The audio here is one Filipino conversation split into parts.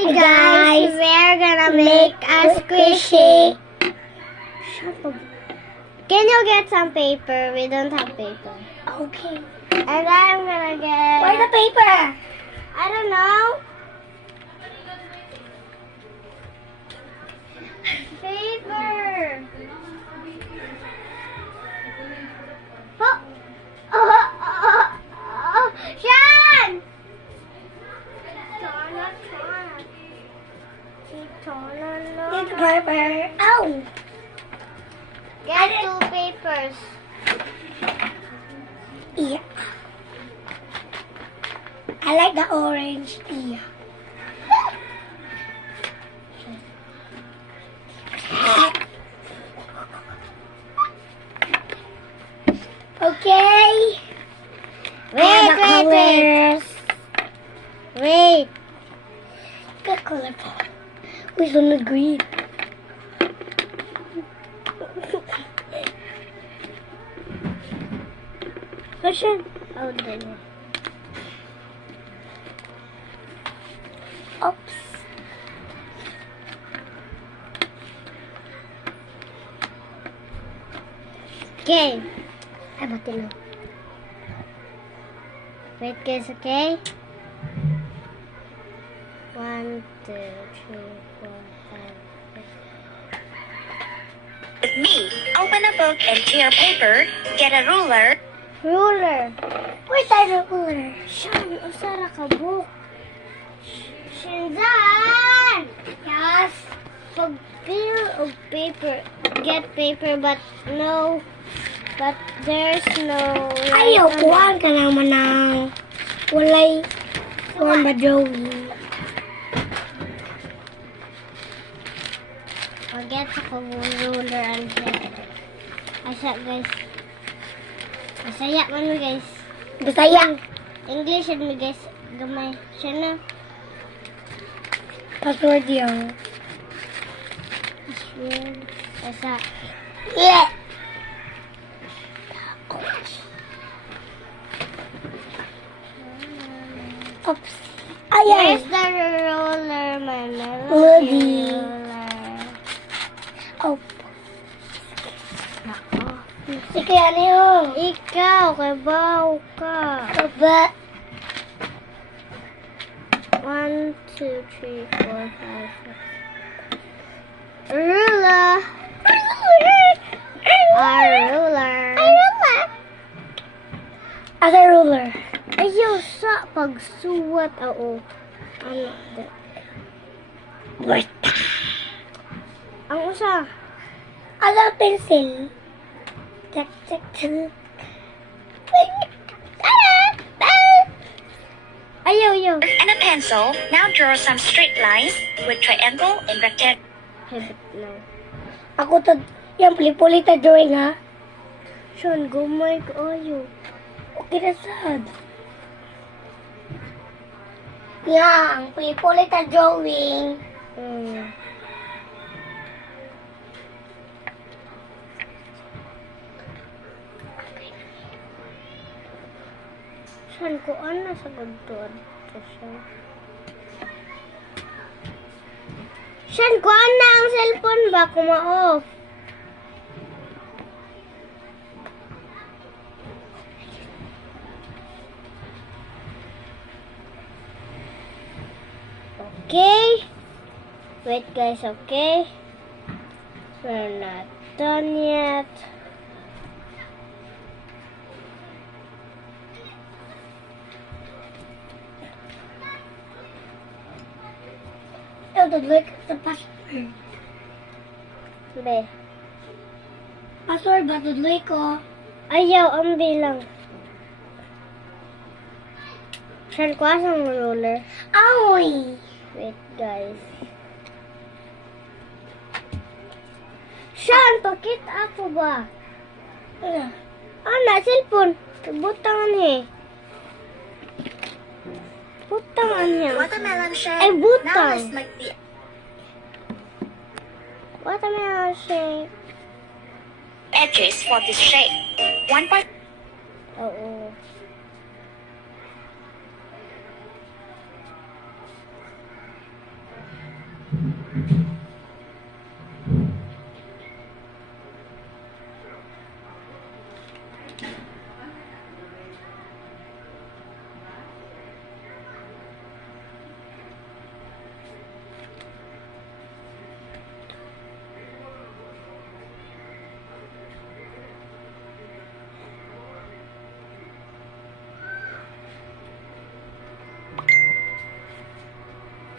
Hi guys, we're gonna make a squishy. Can you get some paper? We don't have paper. Okay. And I'm gonna get... Where's the paper? I don't know. Paper. Oh. Sean! It's paper. Ow! Get two papers. Yeah. I like the orange. Yeah. Okay. Wait. Good colorful. Who's on the green? Question. Oh, there. Oops. Okay. I bought it now. Wait, guys, okay? 1, 2, 3, 4, 5, 6. With me, open a book and tear paper, get a ruler. Ruler. Where's our ruler? Sean, usara ka book. Shinzan! Yes. Pag peel of paper, get paper, but there's no... Ayaw, kuhaan ka naman ng walay kuhaan ba drawing. I'll get a ruler and here. Asa, guys. Masaya man mo, guys. Bisaya. English and mo, guys. Gamay. Siya na. Password yun. Asa. Yeah. Oops. Here's Ayan. the ruler, my Woody. ruler. Oh. Nako. Sige, ano yun? Ikaw, kabaw ka. Kaba. 1, 2, 3, 4, 5, 6. Ruler. A ruler. As a ruler. Ayaw sa pagsuwat. Oo. Ano? What? Ang usa. As a pencil. Check, check, check. Ayaw. And a pencil. Now draw some straight lines with triangle and rectangle. Habit no. Ako to, yan, puli-puli ta drawing ha. Sean, gumay ko ayaw. Okay na sad. Yan, puli-puli ta drawing. Sean, kuan na sa gagtuan. Sean, kuan na ang cellphone ba? Kuma-off. Okay. Wait guys, okay? We're not done yet. Ito, look the password. Be. Password ba tuloy ko? Ayaw, ang bilang. Sean, kuha sa ruler. Aoy! Wait guys. Sean, pakit ako ba? Ana, cellphone. Butangan eh. Butangan niya. Watermelon shape. Ay, butang. Now let's make the Watermelon shape. edges for this shape. 1 part. Oo.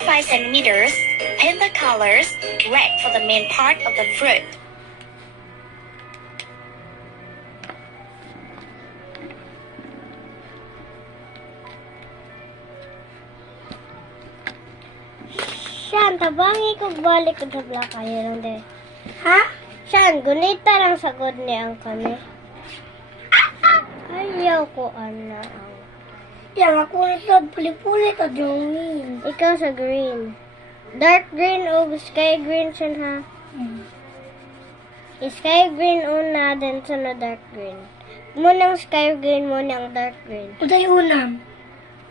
5 centimeters. Paint the colors red for the main part of the fruit. Siyan, tabangi kog balik ko sa black iron de. Ha? Siyan, gunita lang sa good ni ang kami. Ayaw ko ana ang. Yan, ako nito, puli-puli ka, Jongin. Ikaw sa green. Dark green o sky green siya ha. Sky green una, then sunod dark green. Munang sky green, munang dark green. Uday unam.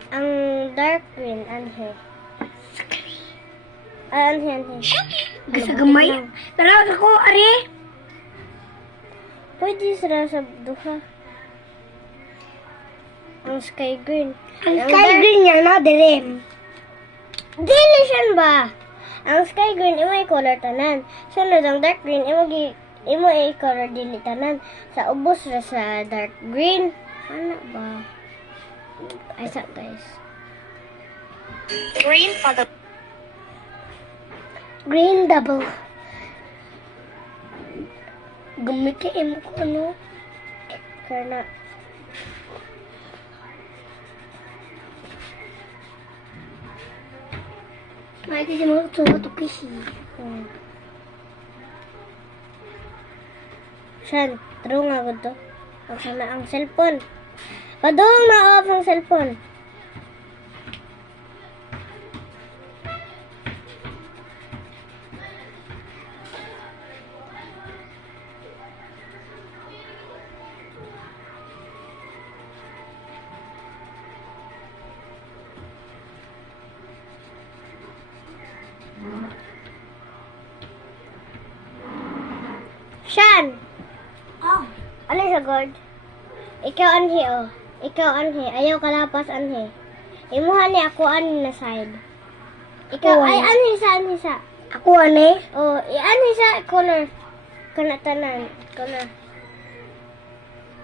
Ang dark green, anhe. Anhe. Gasa gamay. Pero ako, ari. Pwede sila sa duha. Ang sky green. Ang sky green niya na, dilim. Dili siya ba? Ang sky green, imo i-color tanan. Sunod ang dark green, imo i-color dili tanan. Sa ubos ra sa dark green. Ano ba? Ay, sa guys. Green for the Green double. Gamitin mo ko, ano? Karna. May kasi mga tuwa to kasi. Siyan, true nga ko to. Asa na ang cellphone. Padung na off ang cellphone. Siyan! Oh. Ano sa God? Ikaw anhi oh. Ikaw anhi. Ayaw kalapas anhi. Imuha ni ako anhi na side. Ikaw Oh. ay anhi sa. Ako, ane? Oh, anhi sa color. Kana tanan. Color.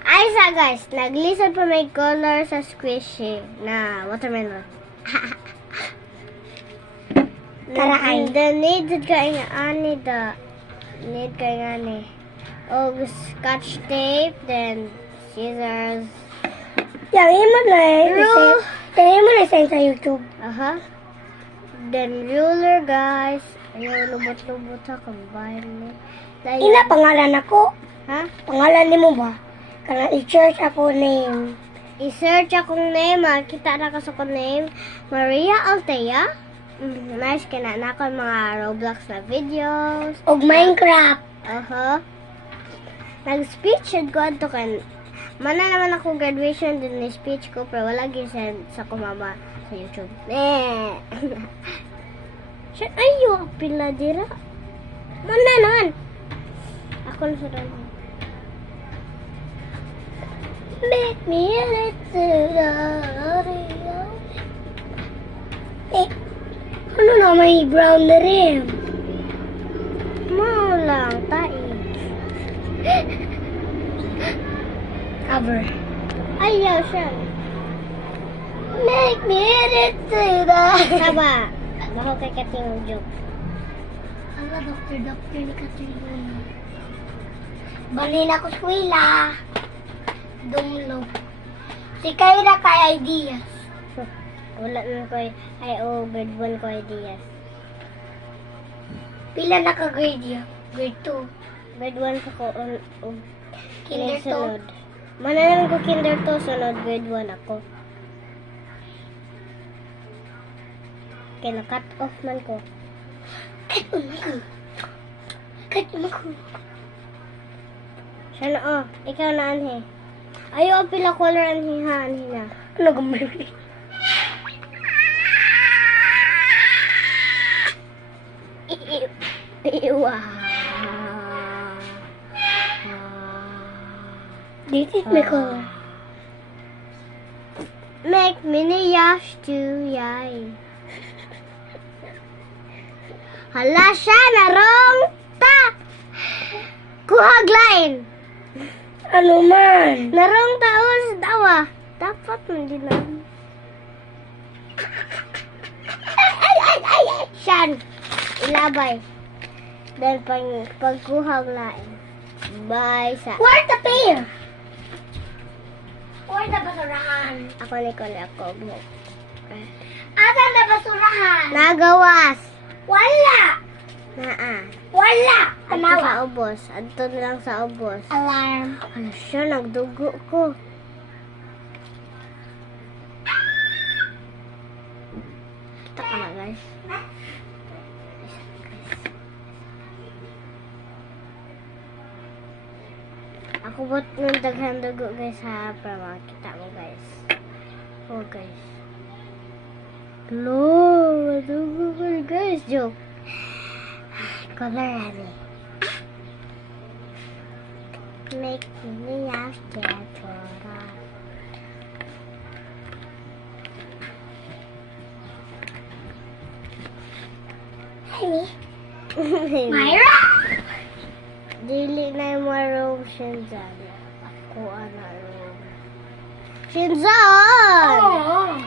Ay sa guys, naglisod pa may color sa squishy na watermelon. Tara, ay. The need ka nga ani the need ka nga ni. Oh, scotch tape, then scissors. Yang imo na eh. Ru- Yang imo na sa YouTube. Then ruler, guys. Ayaw, lubot-lubot sa combine ni. Ina pangalan ako. Ha? Pangalan ni mo ba? Kana i-search ako name. I-search akong name. Makita na ka sa kong name. Maria Altea. Nice ka na ako mga Roblox na videos. Og Minecraft. Nag-speech yun ko ato kan. Mana naman ako graduation din ni speech ko pero wala gisend sa kumama sa YouTube. Siya ayo pila dira. Mana naman. Ako na sa doon. Make me a little eh, ano na may brown na rin? Mo lang taig. Cover. Ayaw siya. Make me a little Saba. Baho kay kating joke. Ala, doctor ni Katrina. Balhin ako skwila. Dumlo. Si Kyra kay ideas. Wala na ko ay grade 1 ko ideas. Pila na ka grade ya? Grade 2. Grade 1 ko Kinder to. sunod. Manalang ko kinder to, sunod grade 1 ako. Kaya na-cut off man ko. Kat mo ko. Siya na, oh. Ikaw na, anhe. Ayaw, pila color, anhe, ha, anhe na. Ano gumari? Iwa. This is my color. Make mini yash to yay. Hala siya, narong ta. Kuhag line. Ano man? Narong taos dawa. Dapat man din lang. Ay! kuan, ilabay. Then pagkuha og lain. Bye sa Where's the pear? Where's the basurahan? ako ni Kole ako buhok. Asan na basurahan? Nagawas. Wala! Naa. Wala! Adto sa Tanawa. ubos. Adto na lang sa ubos. Alarm. Ano siya, nagdugo ko. Kita ka na, guys. Ako ba't nung daghan dugo, guys, ha? Para makita mo, guys. Oh, guys. Lo, dugo ko, guys. Joke. Color, honey. Make me after Tora. Honey. Myra! Dili na yung mga room, Shinzan. Ako, ana, room. Shinzan! Oo.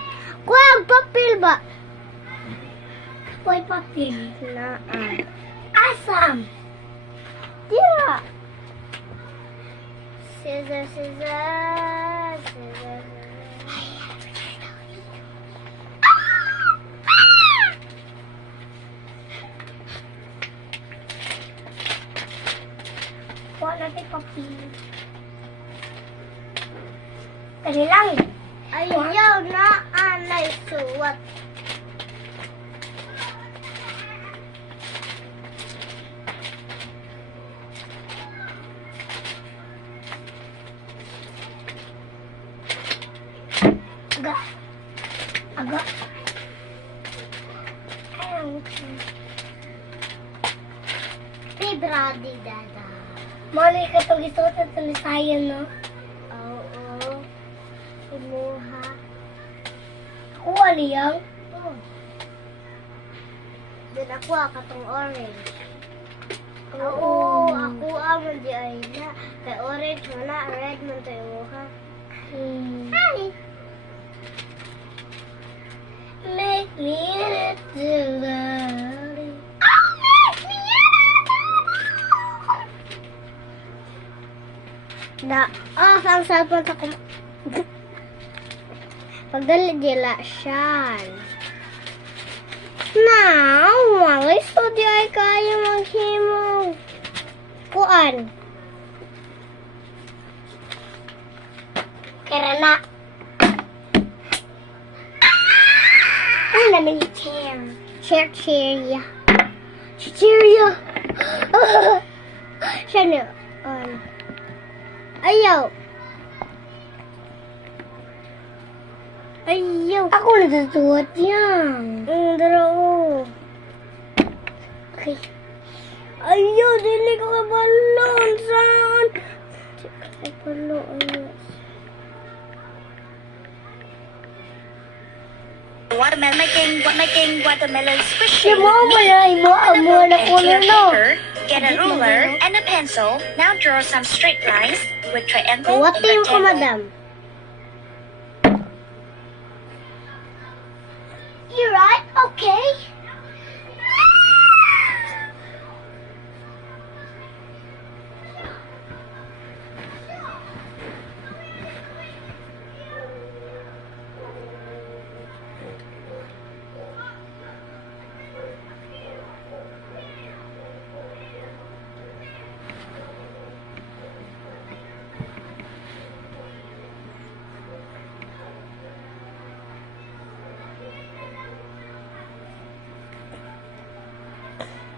Kuha ang papel ba? Apoy papel. Naa. Asam. Tira! Scissor, scissor. Scissor, scissor. Kuha natin papel. Dali lang. Ayaw na anay suwat. Aga. Aga. Ayun. Pibradi dada. Mali ka itong isuot at tulisayan, no? Oo. Kumuha. Ako, aliyang. Oh. Then ako katong orange. Oo, ako man di ay na. Kay orange wala, red man to yung mukha. Hi! Make me into love. Na, ang cellphone sa kum... Pagdali dila siya. Now, mga studio ay kaya maghimog. Kuan. Kaya na. Ay, namin yung chair. Cheria. Cheria. Siya na. Ayaw. Ayaw. Ako natutuwat yan. Daro. Okay. Ayaw, dili ko ka balon, son. Ay, balon, ayaw. Making watermelon Si squishy. mama na, imo amo na ko And na. paper, get a ruler and a pencil. Now draw some straight lines with triangle What and team ko, rectangle. madam? You right? Okay.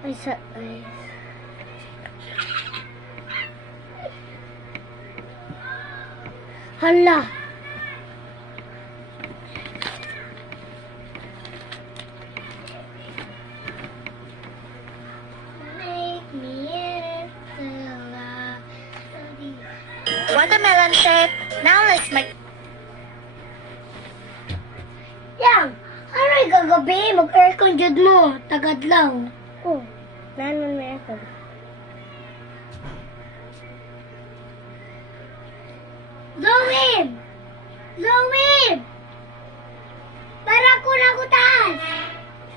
Ay, sa... Ay. Hala. Make me into love. Watermelon shape. Now let's make Yang, aray gagabi, mag-aircon jud mo, tagadlaw. Oh, nanon may ako. Zoe! Zoe! Para ko na ko taas.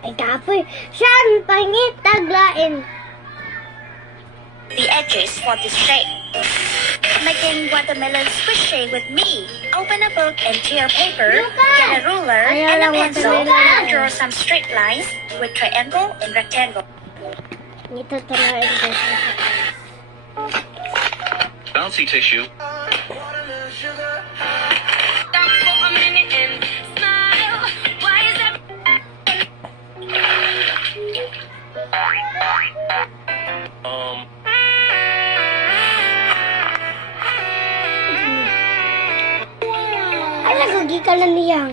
Ay, kapoy. Saan? Pangit, taglain. The edges for this shape. Making watermelon squishy with me. Open a book and tear paper. Get a ruler Ayaw and a lang pencil. watermelon. Now draw some straight lines with triangle and rectangle. Ito talaga ito. Bouncy tissue. Ay, nagagi ka na niyang.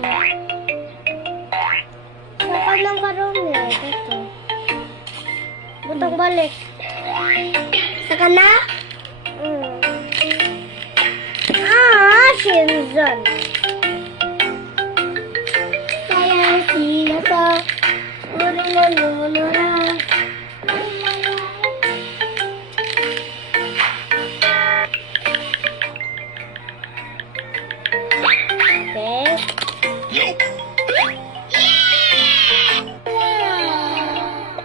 Saka ng karumi. Ito. Butang balik. Saka na? Shinzon. Sayang sila sa urong manunura. Okay.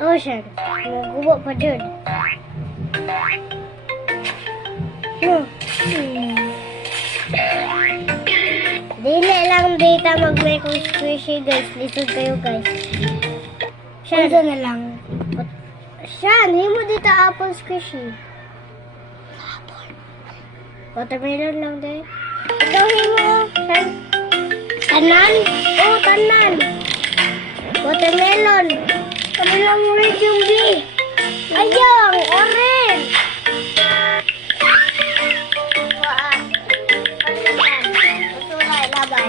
Ocean. Magubo pa dun. Dili lang data mag-make ng squishy, guys. Lisod kayo, guys. Shan, Ito na lang. Shan, himo dito apple squishy. Watermelon lang din. Ikaw himo, Shan. Tanan? Oh, tanan. Watermelon. Kami lang ulit yung B. Ayong, orange. Waan. Palitan. Usulay, labay.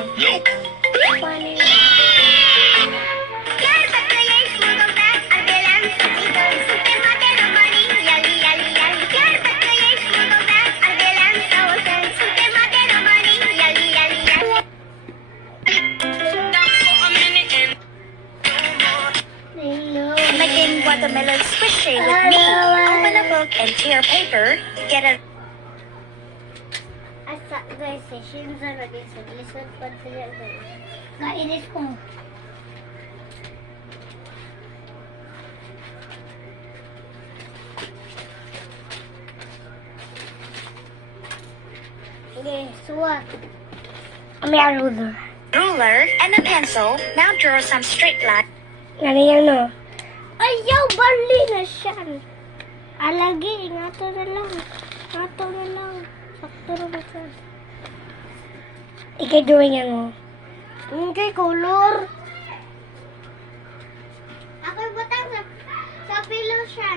Making watermelon squishy with me. Open a book and tear paper. Get a Asa, guys, Shinzon mag-isod. Lisod pa sila, guys. Kainis ko. Okay, suwat. Kami ang ruler. ruler and a pencil. Now draw some straight lines. Ganyan no. Ayaw, bali na siya. Alagi, ngato na lang. Ngato na lang. Sakto na siya. Ikay-drawing yan mo. Okay, color. Ako'y butang sa pillow siya.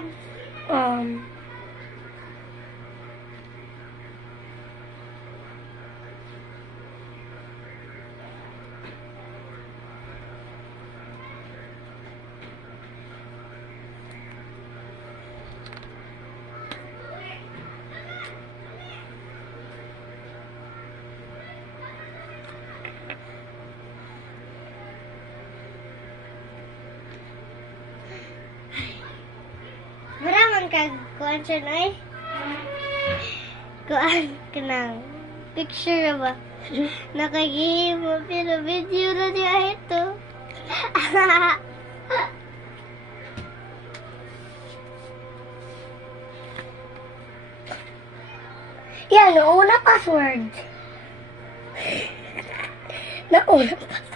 Maraman ka, kuhan siya na eh. Kuhan ka ng picture na ba? Nakagihimo, pero video na niya ito. Yan, nauna password. Nauna password.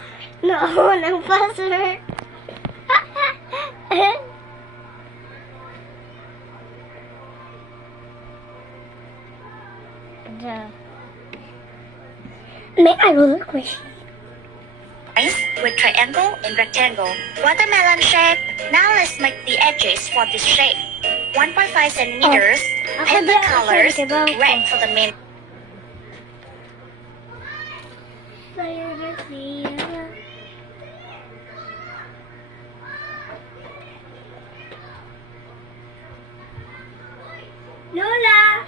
Noon ang password. May I ruler question. Lines with triangle and rectangle. Watermelon shape. Now let's make the edges for this shape. 1.5 centimeters. Ako And the ba, colors saan ka ba? red for the main. Lola!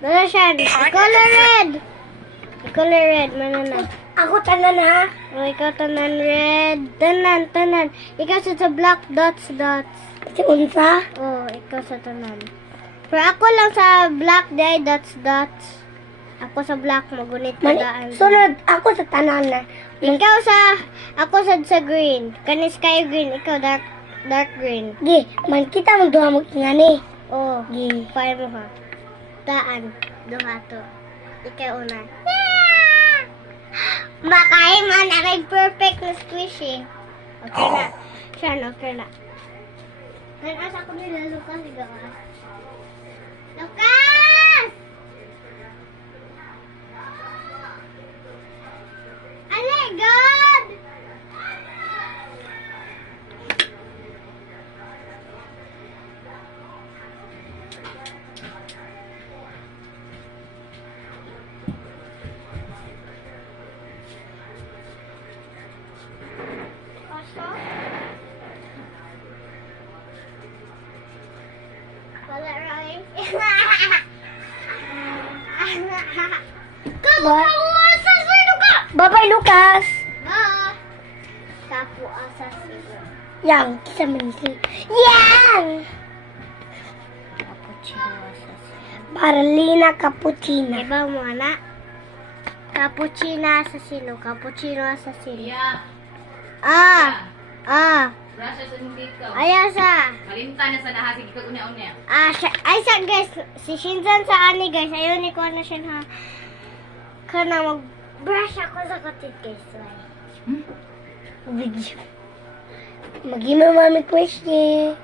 Dala siya. Color red. Color red. Mana na. Ako tanan ha. O, ikaw tanan red. Tanan. Ikaw sa black dots. Si unsa? O, ikaw sa tanan. Pero ako lang sa black day dots. Ako sa black magunit na daan. Sunod ako sa tanan na. Ako sa green. Kani sky green, ikaw dark green. Gi, man kita magduha mo ingani. Oh, Gi. paano mo ha? Daan. Duha to. Ikaw una. Makain man akay perfect na squishy. Okay na. Siya, okay na. Asa ko nila Lucas gawa. Lucas! Alay, God! Wala, Roy. Kabukawasan sino ka? Bye-bye, Lucas. Ba. Sapo asasino. Yang, kisa manisi. Yang! Cappuccino asasino. Barlina Cappuccina. Iba mo na. Cappuccino asasino. Cappuccino asasino. Yeah. Brasa sa mong ikaw. Ayasa. Kalimta na sa nahasig ikaw unya-unya. Ay sa guys, si Shinzan sa ani guys, ayaw ni ko na siya ha. Kana mag-brush ako sa katit guys. Video. Magima mami question.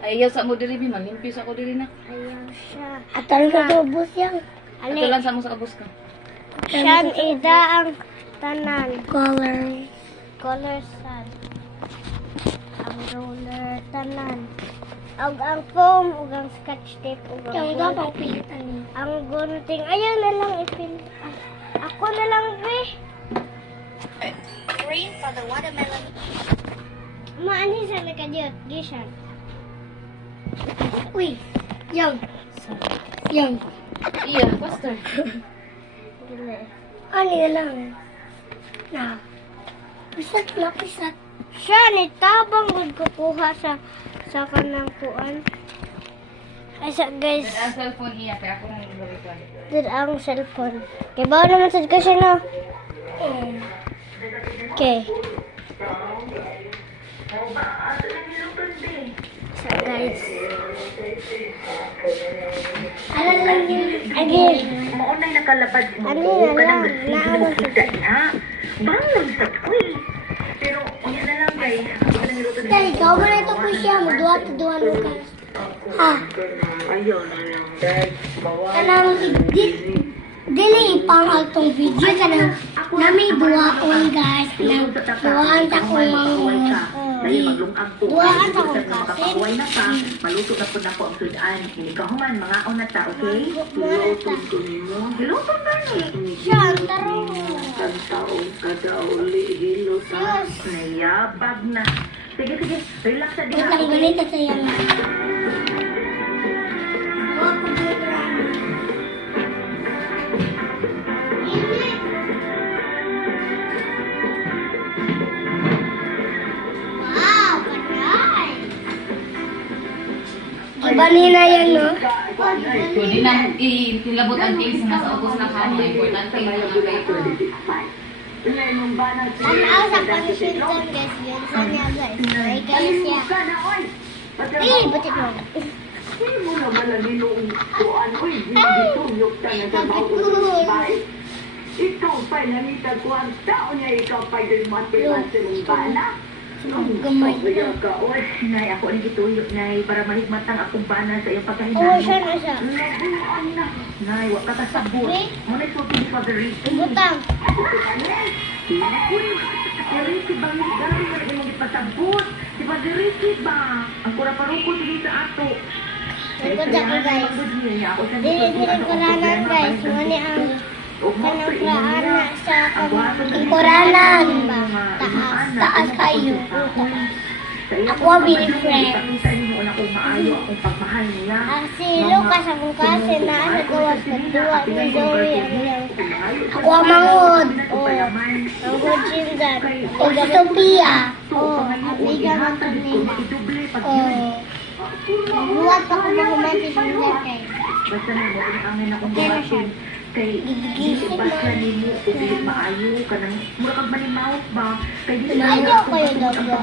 Ayaw sa mo diri bi malimpis ako diri na. Ayaw siya. At ano sa tubos yang? Ato Ali, lang sa mo sa kabus ka. siyan ida ang tanan. Colors. Color sad. Ang roller tanan. Ang foam, ug ang scotch tape, ug Yang ang daw pang pilitan niya. ang gunting. Ayaw na lang ipil. Ako na lang, be. Green for the watermelon. Maani sa nakadiyot. Gishan. Uy, yang. Yang. Iya, faster. Dili. Ano na lang? Na. Pisat na, pisat. Siya, ni tabang gud kukuha sa kanang kuan. Ay sa guys, Ang cellphone iya kaya ako nang ibalikan. did ang cellphone. Kay bawa naman sa kasi no. Okay. So guys. Ano lang yun? Again. Maunay nakalabad mo Ano ko na ka lang, nang naawag nagsigil kita niya. Bangon sa tuwi. Pero, unya na lang guys. Ako na niluto Dahil ikaw ba na ito po siya? Magduwa Lucas. Ha? Ayaw na lang guys. Kanang dili ipang tong video kanang nami duwaon guys. Kanang duwaan ta kong mga Dahil maglungag po. Duwaan ta Sa kong mga kasin. kapakuway na ka, maluto na po na po ang sudan. Hindi ka human, mga una ta, okay? Luto ko nimo. Luto na ni. Siya, ang tarong. Ang taong kadauli, hilo sa nayabag na. Sige, relax na din Huwag lang galit sa iya nga. Wow, panay. Iba nila yan, no? So di na itilabot ang things na sa ubos ng kamo. Importante na yung paper. Tanaw sa pag-shootan guys, yun sa niya guys. Ay guys siya. Ay, butit mo. Mo naman ang niluong kuan. Uy, dituyok ka na sa baon. Ikaw pa'y nanita ko ang tao niya. Ikaw pa'y din matiwan sa mong bana. Gamay. Kaya ka, oy, nay, ako ni gituyok, nay, para mahigmatang akong bana sa iyong Oo, pagkahinano. siya na siya. Nabuan na. Nay, wag ka kasabot. Muna isuti ni Father Ricky. Butang. Uy, si Ricky bang gari na imong ipasabot? Si Father Ricky ba? Ang kura-paruko dili sa ato. Nagpunta ko guys. Dili kuranan guys. Muni ang kanang kuraanan sa Ang koranan. taas. Taas kayo. Ako ang bini friend. maayo akong pagmahal niya. Si Lucas ang kasi na ano gawas na duwa ni Zoe ano yung Ako ang mangod. ang good chindan. O Sophia. Amiga man to nila. O. Buhat pa ko mahumati sa kay. Basta na mo ang amin akong Okay na siya. buhatin. Kay Gigising basta na. nimo o dili maayo ka nang mura kag malimaw ba? Kay di Ayaw kayo daw ba?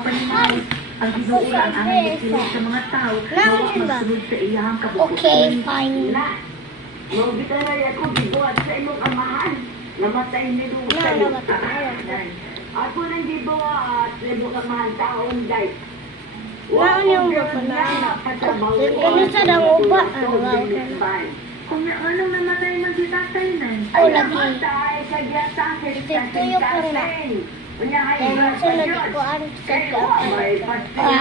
ang Ginoo ang aming nagsilid sa mga tao. Naman ba? Magsunod sa iyang kabubuan. Okay, fine. Na, mao gitaray ako gibuhat sa imong amahan. Namatay ni Lord Na, sa iyo. namatay. Ako nang gibuhat sa imong amahan taong day. Naon yung grupo na Kano sa dang uba? Ano ba? Kung anong namatay man si tatay na. O, lagi. Namatay sa giyata sa Tuyok lang na. Kaya sunod ko ang sa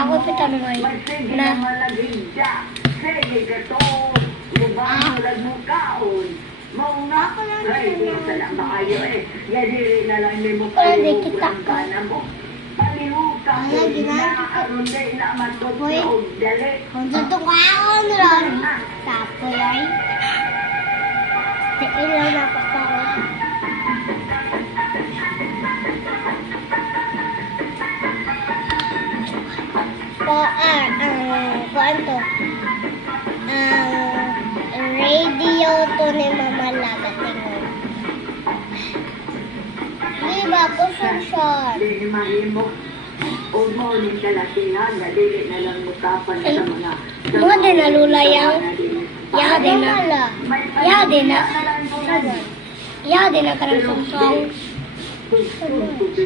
Ako pita naman. Na. Sige ka to. Mubang ulag mo kaon. Mao nga. Ay, sa lang maayo eh. Yadiri na lang ni mo Wala, di kita ka. Paliw ka. Wala, ginagawa ko. Aron day na matod Hoy. sa og dali. Kung dito kaon ron. Tapoy ay. Ilaw na ako pa ko. Kuan to. Ang radio to ni Mama Laga tingon. Di ba kusunsyon? Dili mahimo. O mo ni kalatihan na dili na lang mukapan sa mga Mga din nalulayaw. Ya din na. Ya din na. Ya din na karang sungsong.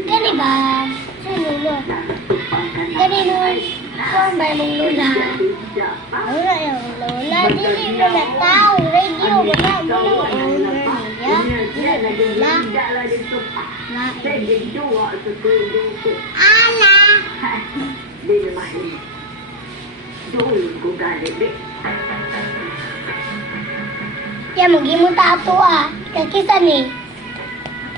Gani ba? Sa lulo. Gani mo. Kung may mong lula. Wala yung lola. Dili mo na tao. Radio. Wala mo na owner niya. La. Ala! Dili mahimo. Doon ko galit. Kaya mag-imo tato ah. Kakisa ni.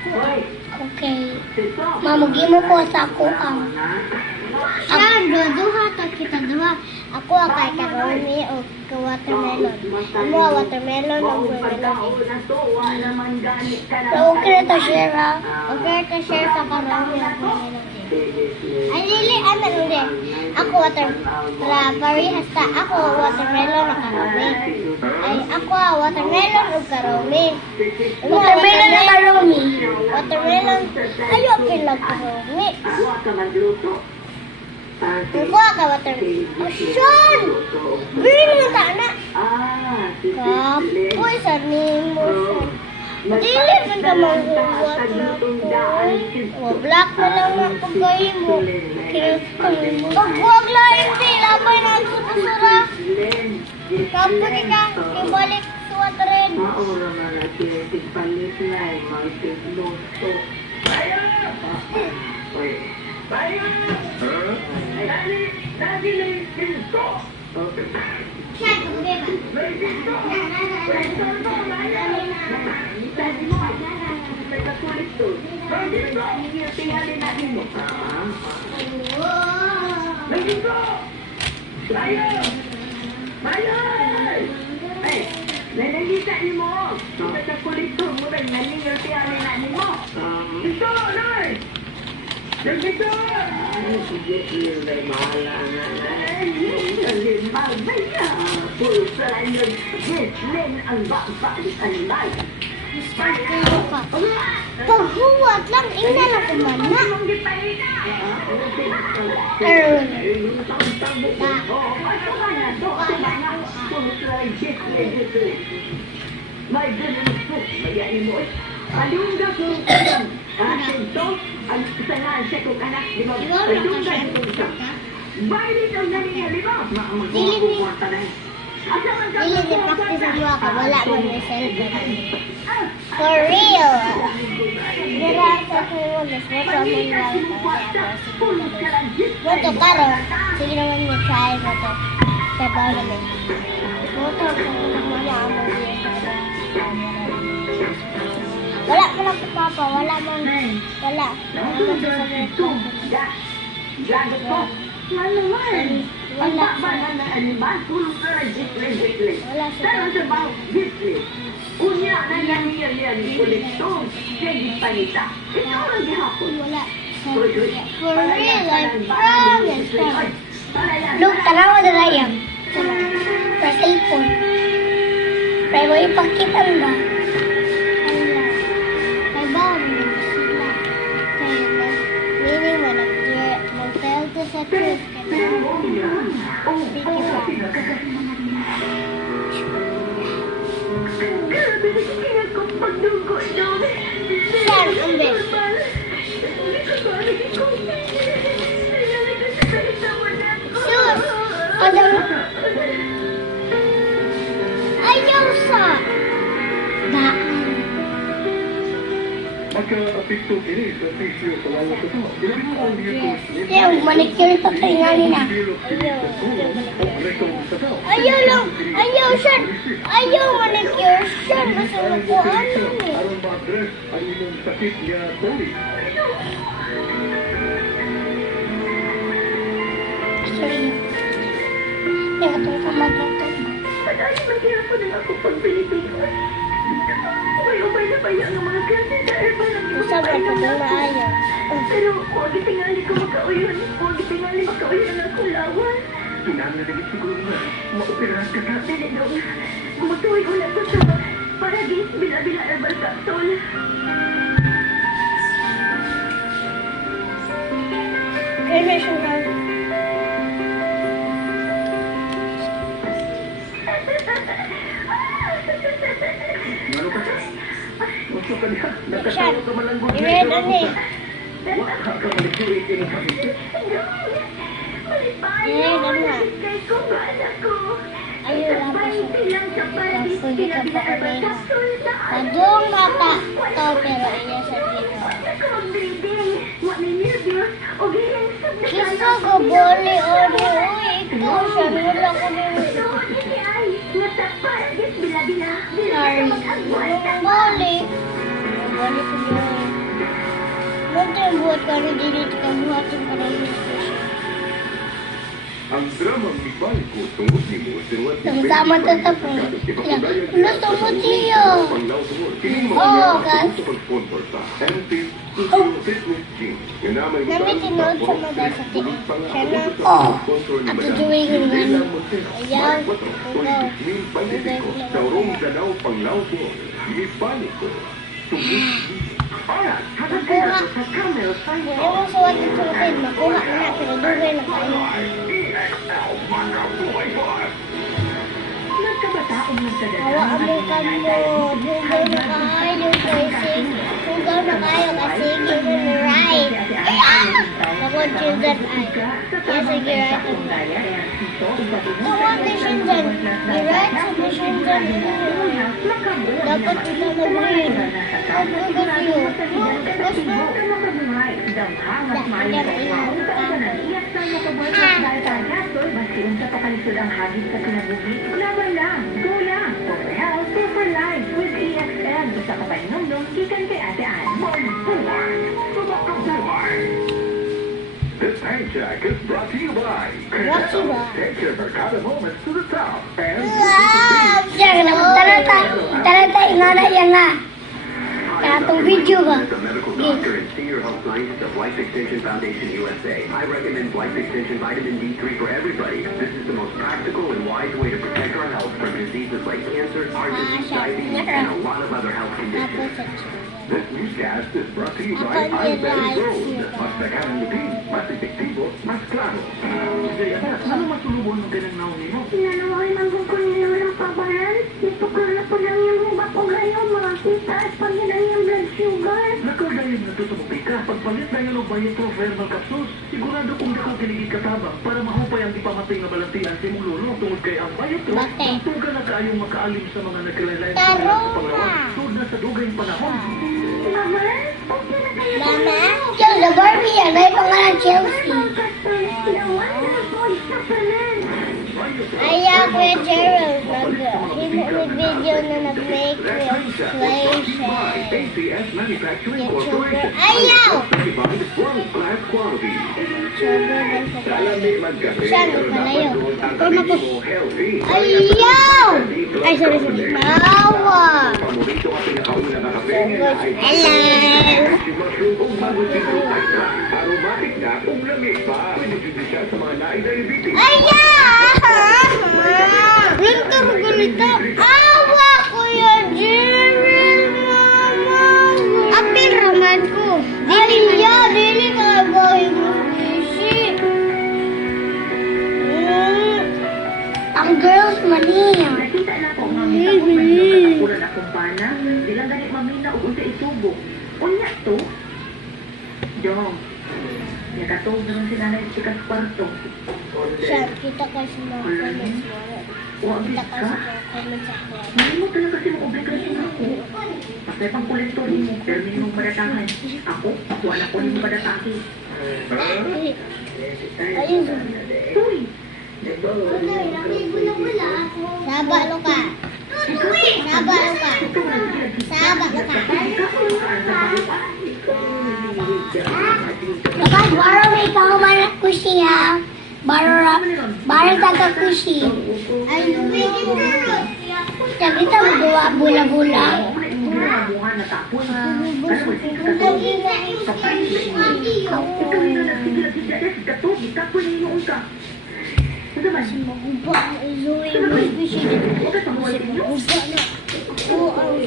Hoy, Okay. sito. Mamugimo ko sa ako ang. Siya, duha ta kita duha. Ako kay karoni o ka watermelon. Amo watermelon o watermelon. So, okay na to, Shera. Okay ka share sa karoni o watermelon. Ay dili ano hindi. Ako parehas ta. Ako watermelon na karoni. Ay ako watermelon o karoni. Watermelon na karoni. Watermelon. Ayo pila karoni. Ako ka watermelon. Action! Green mo ta na. Kapoy sa nimo sa. Dili man ka maghuwat na ko. O black na lang na ko kayo mo. Huwag lang hindi. Labay na ang sukusura. Kapoy ka. Ibalik sa waterin. Maura na natin, tigpalit na eh, magtigluto. Uy. Dali na yung pinto! Siya, problema. Dali mo, may kakulit to. Tingnan natin mo. May pinto! Layo! Mayay! Ay, nanangita ni mo. May kakulit to. Murag naninyo tingnan natin mo. Pinto, Noy! Nandito! Sige, may mahala na. Alin, magaya. Puro sa inyo. Gislen ang bakbalik ang light. Paghuwat lang, ina na kumana. My goodness, mayain mo. Alungga ko kasinto, ang sangan sa kong anak, di ba? Alungga ko siya. Baylit ang naniya, di ba? Dili ni- Makuha na. Asa man ka Dili ni practice ang mga ka, wala man may cellphone. For real. Dira sa kuyo, mas mo sa mga Moto karo, sige naman niya try mo to. Sa bagay. Moto ko naman niya amo niya. Wala mo lang papa, wala man. Wala. Wala man sa mga. Ano man? Wala Ang baba na animal, tulog ka na gitli. Wala siya. Pero sa bawang gitli, unya na nangyayari ang kolektong, siya gipanita. Ikaw ang gihapon. Wala. Uy, uy. For real, I promise. Look, tanawa na lang. Sa cellphone. Pero mo ipakitan ba? Kay Bam, sila. Kay meaning mo nag-tell to sa truth. Kay Bam. Grabe na kaya kong pagdugo doon. Saan ang best? Sus! Padang Ayaw sa! daan. Maka-apekto kini sa tissue sa lawas ito. Ilabit mo ang liyatos ni Yung manicure pa tayo nga nila. Ayaw lang! Ayaw siya! Ayaw manicure siya! Basta nakuhaan lang eh. Aron ma-address ang inyong sakit niya tuli. Sorry. Yung itong kamag ng tubo. Ay, maghihapon na ako pag Pilipino. Ubay-ubay na baya ang mga klase sa herbal ng Sabi ko na maayaw. Pero, huwag itingali ko makauyon. Huwag itingali makauyon ang akong lawan. Pinangaligit siguro na. Maoperahan ka ka. Dili dong. Gumutuloy ko na ko sa Paradis Bila-Bila Herbal Capsule. Cremation lang. Ano ka sa? Gusto ka niya? Siya. Nakatawa ka malanggot. I-read ano eh. Wala ka maliguri kini kami. Eh, ganda. Kay ko ba anak ko? Ayun lang po siya. Bilang sa Paradis Pwede ka Bila-Bila pa Herbal kumain. Capsule sa Padung mata to pero iya sa dito. Ako mag-breathing. Wa may nervyos o gihinsog na Kiso ko boli o ni uy. Ikaw siya. Nula ko ni Tuon ini ay natapar git bila-bila. Bila Sorry. ka mag-agway sa Boli. Boli ko ni uy. Munti yung buhat ka ni Dili. Tika buhatin ka ng station. Ang dramang ni Bangko tungod ni mo sinuwat Sama tatapon. Wala tungod siya. Oo, guys. Pag-sponsor sa MT Susunod Fitness Gym. Nami tinood sa mga sa tiil. Siya na. Oh, ato doing yung ano. Ayaw. Saurong danaw panglaw mo. Ibalik ko. Makuha. Kung ewan sa watin surutin, makuha na. Pero dugay na kayo. Nagkabataong Hawa among kamo. Hugaw na kayo yung voicing. Hugaw na kayo kasi give me right. Tawag yun dyan ay. Yes, sige right. Tawag na siya dyan. I-right sa na siya dyan. Dapat kita mag-read. Huwag kayo. Gusto. Laban lang, go lang. For health, for life with EXM. Basta ka pa inom-nom, ikan kay Ate Ann. This tank check is brought to you by Brought to you by- Take your Mercado moments to the top. And Wow! Diyan, tarata, ingana yan nga. Katong video ba? As a medical doctor and senior health scientist of Life Extension Foundation USA, I recommend Life Extension Vitamin D3 for everybody. This is the most practical and wise way to protect our health from diseases like cancer, heart disease, diabetes, and a lot of other health Tapos conditions. sa chicken. this newscast is brought to you Apa by niya Iberis lights Gold. niya? Mas naghanang lupin, mas epektibo, mas klaro. Sige, anak, ano matulubon ng ganang naon mo? Sinanawain ang bukol niya ng pabaran. Ipukul na po lang yung hubak ko ngayon, mga kita at pagkilang yung blood sugar. Nakagayon na tutumopi ka. Pagpalit na yun o Bayetro Thermal Capsules, sigurado kung dako kiligid katabang para mahupay ang ipamatay nga balantian sa imong lulo tungod kay ang Bayetro. Bate. Ang tuga na kaayong makaalim sa mga nagkalaylay Taro sa panglawan. na. Sud na sa dugay panahon. Mama, okay na kayo. Mama? Yung the Barbie yan, may pangalan Chelsea. The wonderful supplement. Ayaw Kuya Gerald video na nag-make inflation. ACS Manufacturing YouTuber. Corporation. Ayaw! Certified world-class quality. YouTuber lang sa Malamig magkape. Siya, nagpalayo. Ang healthy. Ayaw! Ay, sorry. Tawa! Paborito ka pinakauna na kape. Hello! Mushroom kung magusito extra. Aromatic na kung lamig pa. Pwede din siya sa mga nai-diabetes. Ganito ganito. Awa, Kuya Gerald, mama. Apil raman ko. Dili ka gawin mo, Rishi. Ang girls maniya. Nakita na ko nga mga kapulan akong bana. Dilang ganit mamina o sa itubo. Unya to. Dong. Nakatog naman sila na sa kwarto. Siya, kita ka sa mga comments mo. Huwag Kita ka ka. sa mga comments ako. Hindi mo talaga kasi mong obligasyon ako. Pasay pang kolektor mo, pero hindi mo madatahan. Ako, wala ko yung madataki. Ayun. Uy! Saba lo ka. Saba lo ka. Saba lo ka. Dapat baru may kauman ko siya. Baru taga ko siya. Ay, Sabi ta bula-bula. maguba ang Zoe mo. Maguba na. Oo, ang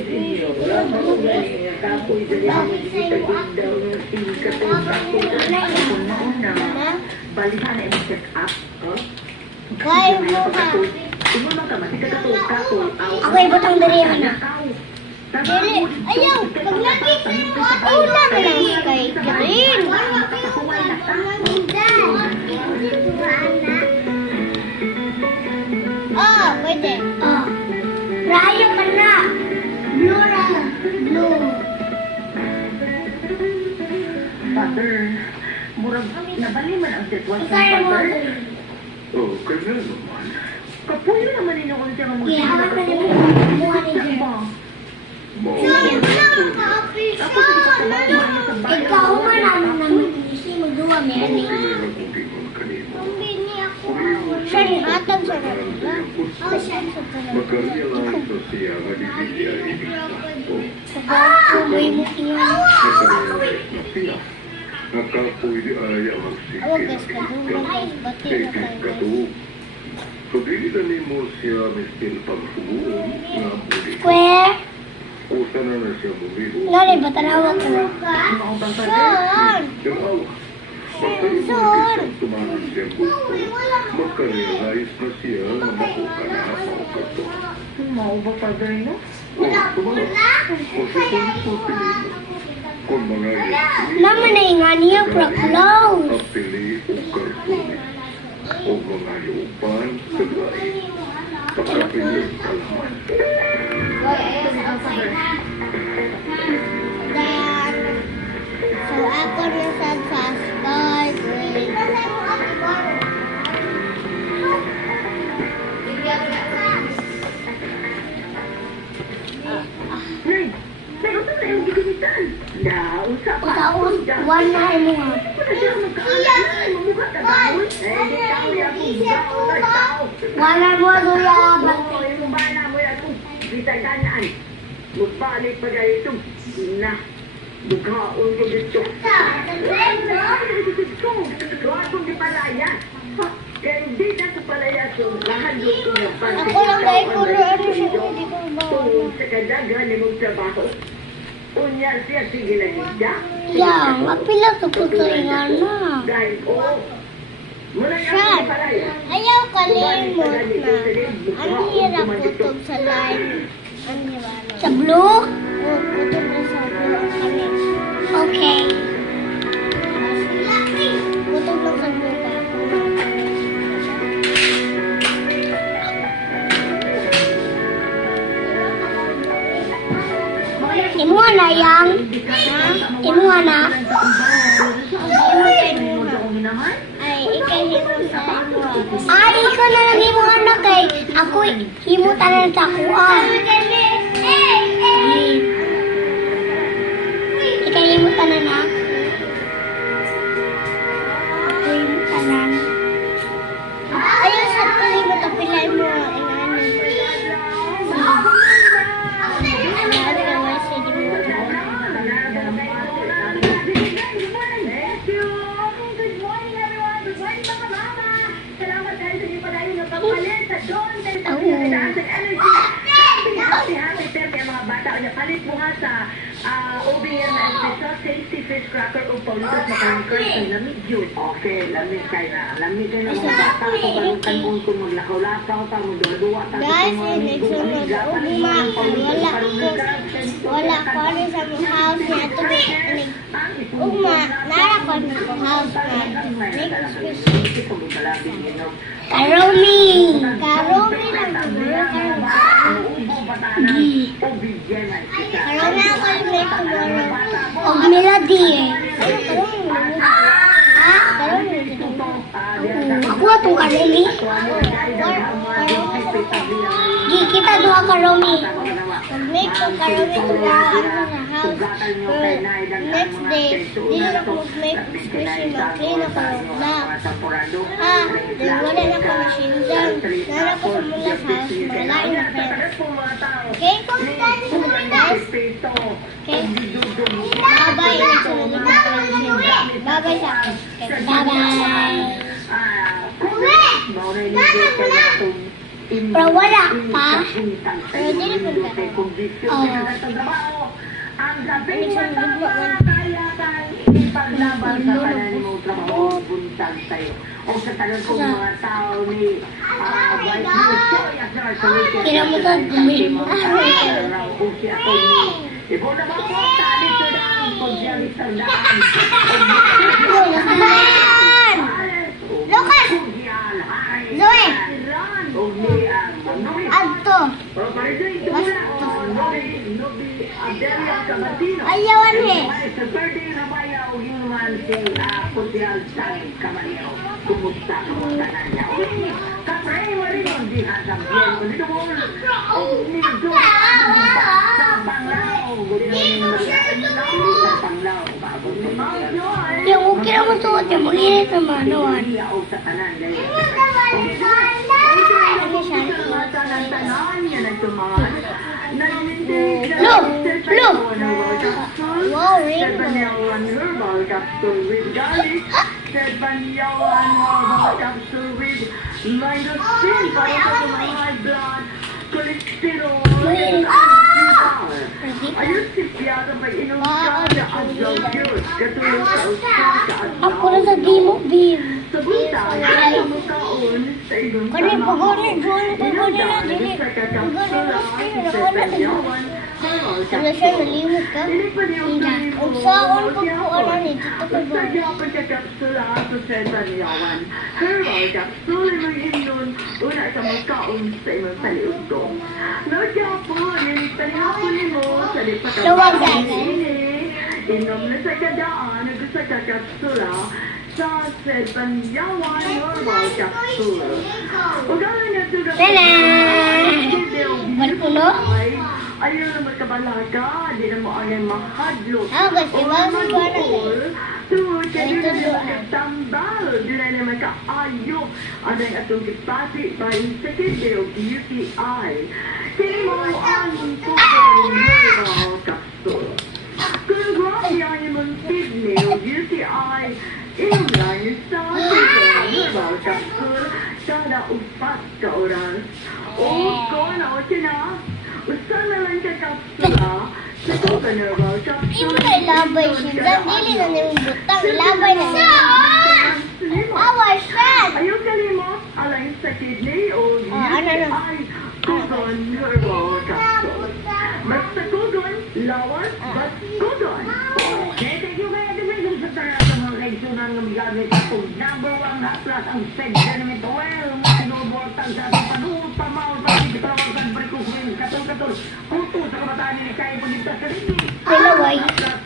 Balihan na yung check up. Kaya mo ka. Ako ibutang dari ano. Dili. Ayaw. Pag lagi sa'yo ako lang lang kay Green. Oh, pwede. Oh. Raya pa na. Blue na. Blue. Father, murag nabali man ang sitwasyon, Kaya mo. Father. Oh, kaya naman. Kapuyo naman ninong siya nga Kaya hawa ka na buha ni Jer. Ikaw man naman naman. Kasi magduwa meron ni. Siya ni hatag sa kanila. Oh, siya sa kanila. Magka-realize na siya nga di siya ibig sakto. May mo iyan. Nakarealize na siya. Nakapwede ay ang Awag sige guys, kadungan guys. Bati na Sige tayo ka guys. to. So, dili na ni mo siya miskin pagsubuon nga muli. Square. Usa na siya mumiho. Lali ba tanawa ko? Son! Yung awa. Pagkaroon Son! siyang tumanan siya gusto. Magka-realize na siya na makuha na ang kato. Mau ba, Father, no? Tumanan. O siya kung pinili. Kung mga yun. Naman na ingan niya pro-close. Ang pili o karton o mga lupan sa lain. Pagkapiling kalaman. Dan, so ako na sa Star Grade. Nay, nay, unsa na yung giginitan? Na, unsa pa? Utaon, one na mo nga. Wala siya magkaalam. Mamukha ka gawin. Eh, di kami akong gawin na tao. One na mo duya. Oo, yung bana mo yan kung bitay kanaan. Magbalik pa dahil ito. Na, bughaon ko dito. Gawin di palaya. Kaya hindi na sa palaya ito. Lahat dito ng pansin. Ako lang dahil kuro ano siya, hindi ko ba. Tungkol sa kadaghan ni mong trabaho. Unya siya sige na niya. Yang, apila sa puto ingan na. Dahil oo. Muna niya Sean, ang palaya. ayaw kalimot na ang hirap putog sa line. Ang hirap. Sa blue? Oh, putog na sa buong kami. Okay. Putog lang sa buka. Imuha na yang. Imuha na. Ay, ikahin mo sa imo. Ay, ikaw na lang imuha Ako, himutan na sa kuan. Ikaw himutan na na. Ako himutan na. Ayun, sa palimot ang pilay mo. Good morning, everyone. Good morning, mga mama. Salamat dahil sa inyo pa dahil napapalit sa John Del Tapinas and Energy. Happy birthday mga bata. O palit mo nga sa OBM and Special Tasty Fish Cracker o Paulitos Makarangkers ng lamig yun. Okay, lamig kayo na. Lamig kayo na mga bata. Kung kalukan mo kung maglakaw-lakaw ka, magduwa-duwa ka. Guys, next one was ugma. Wala ko ano sa mong house niya. Ito ugma. Nara ko na sa house niya. Next question. Karomi. Karomi lang siguro. Karomi ako yung next tomorrow. Og melody. Ha? Karomi. Ako atong karomi. Di kita duha karomi. Mag-make ko karomi tomorrow ako sa house. Pero next day, hindi na ako mag-make especially mag-clean ako ng block. Ha? Then wala na ako machine dyan. Nara ko sa mula sa house. Malain na kayo. Okay? Guys? Okay? Bye-bye. Bye-bye sa akin. Okay, Bye-bye. Pero wala pa. Pero dili po ka. Oh. Ang gabi Ano siya mo nagbuwa man? kaya kang ipaglaban sa kanan mo trabaho buntag sa'yo. O sa tagal kong mga tao ni White News Joy at sa weekend. Kira mo to, gumili mo. O si Atty. Ibo na ba po? Sabi ko na kung siya itandaan. Lucas! Zoe! Adto! Ayawan he! Sa birthday na bayaw yung man si Pusyal Sani Camarero. Kumusta ka mo sa kanya? Kapre, wali mo di hasang bien. Dito mo, nito sa Panglao. Sa Panglao. Yung kira mo to, di mo init naman. Nawan. Sa kanan. Wow, rainbow! Banyawan herbal capsule with garlic. Banyawan herbal capsule with mangosteen para sa high blood, cholesterol, and ayun si Piata pa inom ka na adult juice. Katulong sa usap sa Ako na sa di mo, Bim. sa buta, ay mo kaon sa inyong Kani, pagoni, Joel, pagoni na, Inom dili. sa Pagoni kakapsula, na, si dili. Wala na, Banyawan herbal Ano siya, nalimot ka? Ang saon ko po, ano ni, dito ko ba? Sadya pa siya kapsula sa Sensor Yawan. Herbal capsule mo inon. Una sa magkaon sa imong saliod ko. Nadya po, yan tanihapon mo sa lipat ang Luwag, guys. Inom na sa kadaan, nagsa ka kapsula sa Sensor Yawan Herbal Capsule. Ugalan niya ito Tala! Balik ko, no? ayaw na magkabalaga, di na mo ang mahadlo. Ah, guys, iba sa kuwan na. Tuwag ka din na magkatambal, di na naman kaayo. Ano yung atong kipati pa yung sakit o UTI. Kini mo ang tukol herbal capsule. Kung grabe ang imong kidney o UTI, ilan sa tukol herbal capsule kada upat ka oras. O kung ano na, usa na lang ka kapsula sa tukol herbal capsule. Imo na ilabay siya dyan, dili na niyong butang, ilabay na niya. Our friend! Ayaw kalimot, alay sa kidney o ano na? UTI, Kugon Herbal Capsule. Basta Kugon, lawas, basta Kugon. Thank you kaya din sa tara sa mga kaigsunan ng gamit ako. Number 1 na plus ang segment oil. Sinubortang sa ating panuot, pamawag, pagkitawagan, breakuhin, katol-katol. Puto sa kabataan ni Kaya Puligtas ka rin. Pilaway.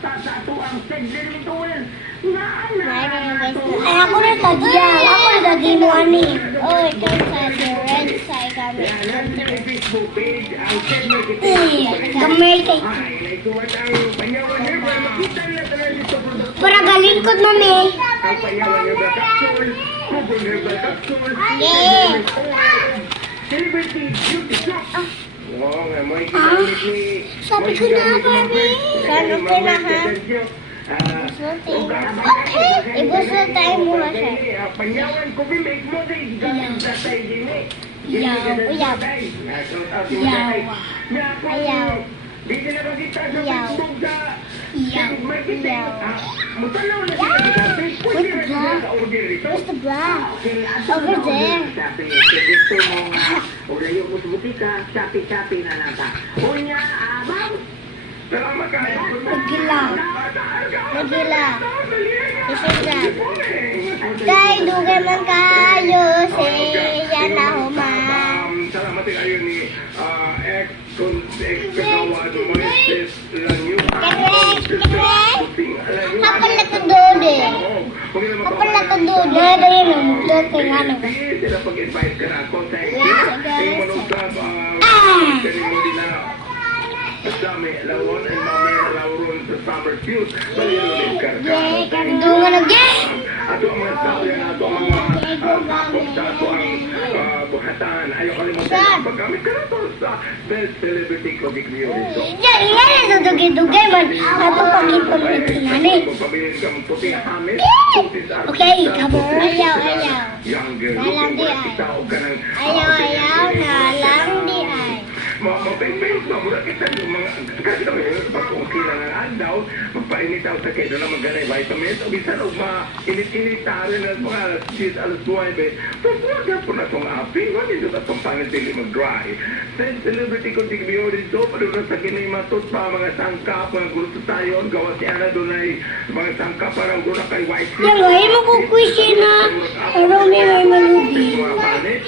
Sa ato ang segment oil. Ay, ako na tagyan. Ako na tagyan mo, ani. Oh, ito sa the red side. kami. Yan, nandito yung Facebook page, ang Ted Marketing. Gamay kay Ay, naisuwat ang Panyawan Herbal. Makita nila talaga dito product. para galingkod mami. Ang Panyawan Herbal Capsule, Kubon Herbal Capsule, Yeah. Celebrity Beauty Shop. Oo nga, may ginamit ni... Sabi ko na, Barbie. Sana okay na, ha? Ibusol tayo muna siya. Panyawan ko, bimig mo din. Gamit sa tayo din eh. Uyaw. Ayaw. Dito na makita sa Uyaw. Facebook sa Iyaw. marketing. Mutanaw na sila sa Facebook. Pwede na sila sa order rito. Where's the bra? Over there. Gusto mo nga, ulayo mo sa butika, chapi-chapi na nata. Unya, ma'am. Salamat kayo. Nagila. Nagila. Isindan. Kay dugay man kayo siya na human. Salamat kayo ni ex-kagawa ng Moises Lanyo. Kapal na to dode. Kapal na to dode. Dode yun ang mugdod kay nga nag. Sila pag-invite ka na ako. Thank you. Yes, Yung manugdad, kanino din na dami, lawon, and mamaya lawron sa summer field. So, yun ulit ka. Dungan na gay. Ato ang mga tao yan, ato ang mga takot sa ato ang buhatan. Ayaw kalimutan ang paggamit ka na to sa best celebrity Kobe Glorioso. Yan, yan na dugay-dugay man. Ato pag-information namin. Kung pabilin ka mong puting hamis, putis artista, Okay, cover. Ayaw. younger Nalang looking, di wala ay. kitao ka ng Ayaw na lang di ay. Mapapay-pay, mabura kita yung mga kasi kami pag kung kailangan andaw, magpainitaw sa kayo na magganay vitamins o bisan o mainit-init rin at mga alas 10, alas 9. Tapos wag po na itong api, wag ito na itong pangitili mag-dry. Sa celebrity ko tigbiyo rin ito, pero sa kinay matot pa mga sangkap, mga gusto tayo, gawa si Ana doon ay mga sangkap parang doon na kay White Yan, ay makukwisi na. Pero may malugi. mga panit.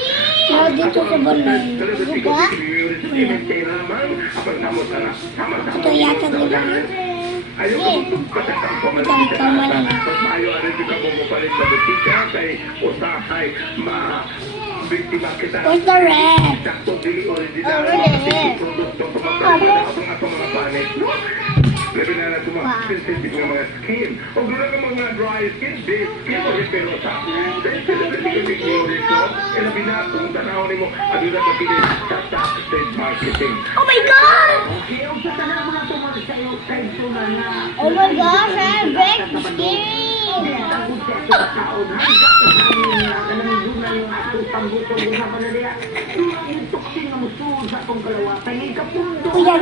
Ah, dito sa balay. Celebrity ko tigbiyo rin ito, i-maintain naman, kapag namot na na, sama-sama. Ito yata nila. Ayaw ko patatang ko man Ito, ikaw man. Mas maayo arin kita mo mo palit sa butika kay usahay biktima kita. Where's the red? Sakto dili original. Over there. Produkto pagpapalala ang atong mga panit. Labi na lang sensitive ng mga skin. O gula ka mga dry skin, base skin o repero sa celebrity ka big dito. Labi na kung tanaw ni mo, ano na papilit sa top stage marketing. Oh my God! Okay, ang sa tanang mga tumag sa iyo, side na nga. Oh my gosh, I break the skin. Kuya.